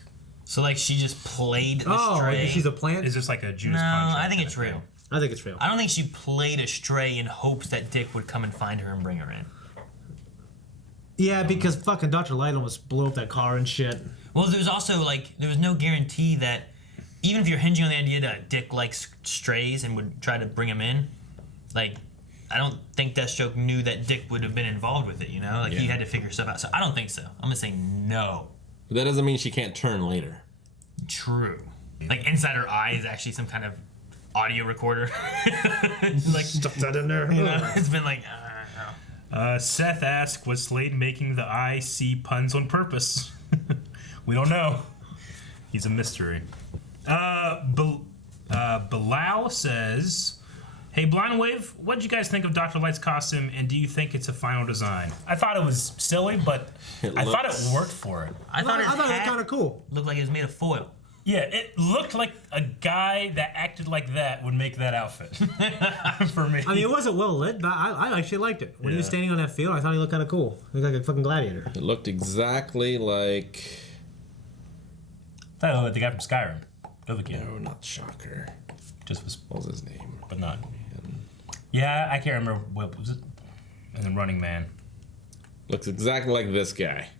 So like she just played the stray. She's a plant? Is this like a Judas No, contract? I think it's real. I think it's real. I don't think she played a stray in hopes that Dick would come and find her and bring her in. Yeah, because fucking Dr. Light almost blew up that car and shit. Well, there's also there was no guarantee that even if you're hinging on the idea that Dick likes strays and would try to bring him in, I don't think Deathstroke knew that Dick would have been involved with it, He had to figure stuff out. So I don't think so. I'm gonna say no. But that doesn't mean she can't turn later. True. Like inside her eye is actually some kind of audio recorder. Stuff that in there. It's been Seth asks, was Slade making the I see puns on purpose? We don't know. He's a mystery. Bilal says, hey, Blind Wave, what did you guys think of Dr. Light's costume, and do you think it's a final design? I thought it was silly, but I thought it worked for it. I thought it was kind of cool. Looked like it was made of foil. Yeah, it looked like a guy that acted like that would make that outfit for me. I mean, it wasn't well lit, but I actually liked it. When he was standing on that field, I thought he looked kind of cool. He looked like a fucking gladiator. It looked exactly like... I thought it looked like the guy from Skyrim. Dovahkiin. No, not Shocker. Just was... What was his name? But not... Yeah, I can't remember what was it. And then Running Man. Looks exactly like this guy.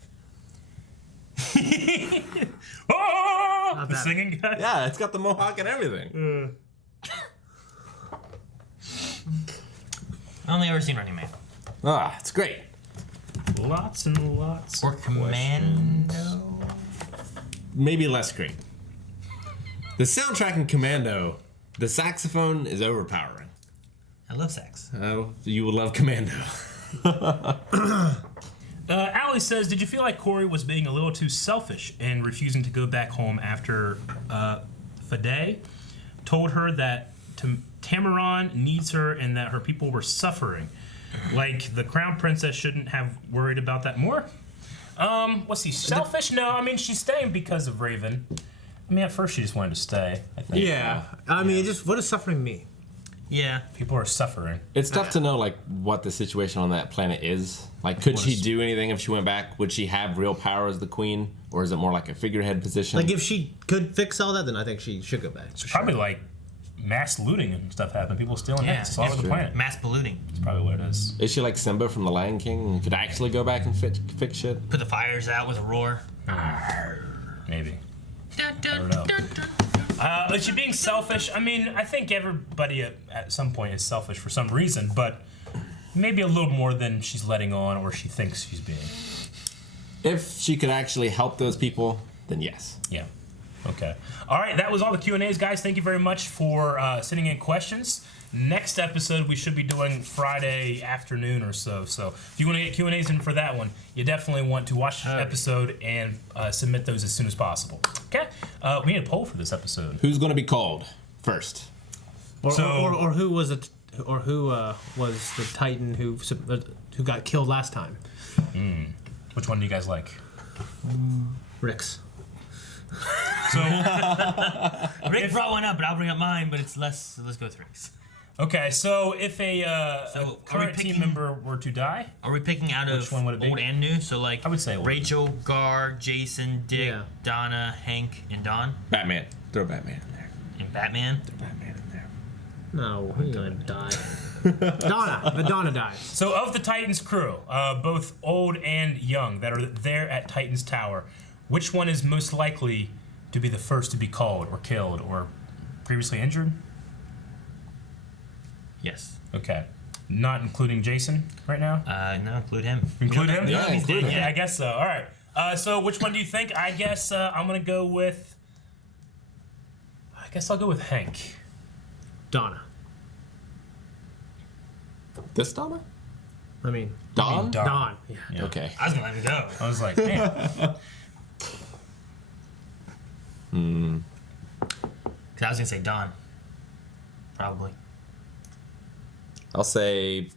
Oh, the singing guy. Yeah, it's got the mohawk and everything. I don't think I've ever seen Running Man. Ah, it's great. Lots and lots. Or Commando. Maybe less great. The soundtrack in Commando, the saxophone is overpowering. I love sax. You would love Commando. Allie says, did you feel like Corey was being a little too selfish in refusing to go back home after Fade told her that Tamaran needs her and that her people were suffering? Like, the crown princess shouldn't have worried about that more? Was he selfish? No, I mean, she's staying because of Raven. I mean, at first she just wanted to stay, I think. Yeah. I mean, what does suffering mean? Yeah. People are suffering. It's tough to know, what the situation on that planet is. Could she do anything if she went back? Would she have real power as the queen? Or is it more like a figurehead position? If she could fix all that, then I think she should go back. It's probably mass looting and stuff happening. People stealing hits all over the planet. Mass polluting. That's probably what it is. Is she like Simba from The Lion King and could actually go back and fix shit? Put the fires out with a roar. Maybe. I don't know. Is she being selfish? I mean, I think everybody at some point is selfish for some reason, but maybe a little more than she's letting on or she thinks she's being. If she could actually help those people, then yes. Yeah. Okay. All right, that was all the Q&As, guys. Thank you very much for sending in questions. Next episode, we should be doing Friday afternoon or so. So if you want to get Q&As in for that one, you definitely want to watch the episode and submit those as soon as possible. Okay? We need a poll for this episode. Who's going to be called first? Or who was who was the Titan who got killed last time? Which one do you guys like? Rick's. So Rick brought one up, but I'll bring up mine. But it's less. So let's go with Rick's. Okay, so if a current team member were to die, are we picking out of old and new? So like, I would say old. Rachel, Gar, Jason, Dick, Donna, Hank, and Don. Batman. Throw Batman in there. And Batman. Throw Batman in there. No, he's gonna die. Donna dies. So of the Titans crew, both old and young, that are there at Titan's Tower, which one is most likely to be the first to be called or killed or previously injured? Yes. Okay. Not including Jason right now? No, include him. Include him? Yeah, he's dead. Yeah, I guess so. All right. So which one do you think? I guess I'm going to go with... I guess I'll go with Hank. Donna. This Donna? I mean... Don? Don. Yeah. Okay. I was going to let him go. I was like, man. Because I was going to say Don. Probably. I'll say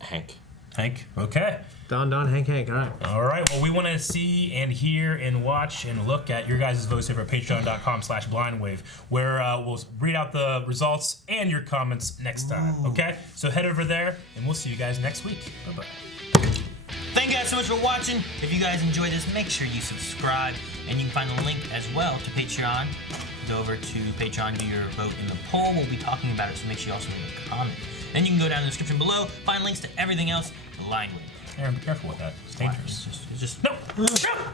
Hank. Hank? Okay. Don, Hank. All right. All right. Well, we want to see and hear and watch and look at your guys' votes over at patreon.com/blindwave, where we'll read out the results and your comments next time. Okay? So head over there, and we'll see you guys next week. Bye-bye. Thank you guys so much for watching. If you guys enjoyed this, make sure you subscribe, and you can find the link as well to Patreon. Go over to Patreon, do your vote in the poll. We'll be talking about it, so make sure you also leave a comment. Then you can go down in the description below, find links to everything else, Blindwave. Aaron, be careful with that. It's dangerous. It's just no.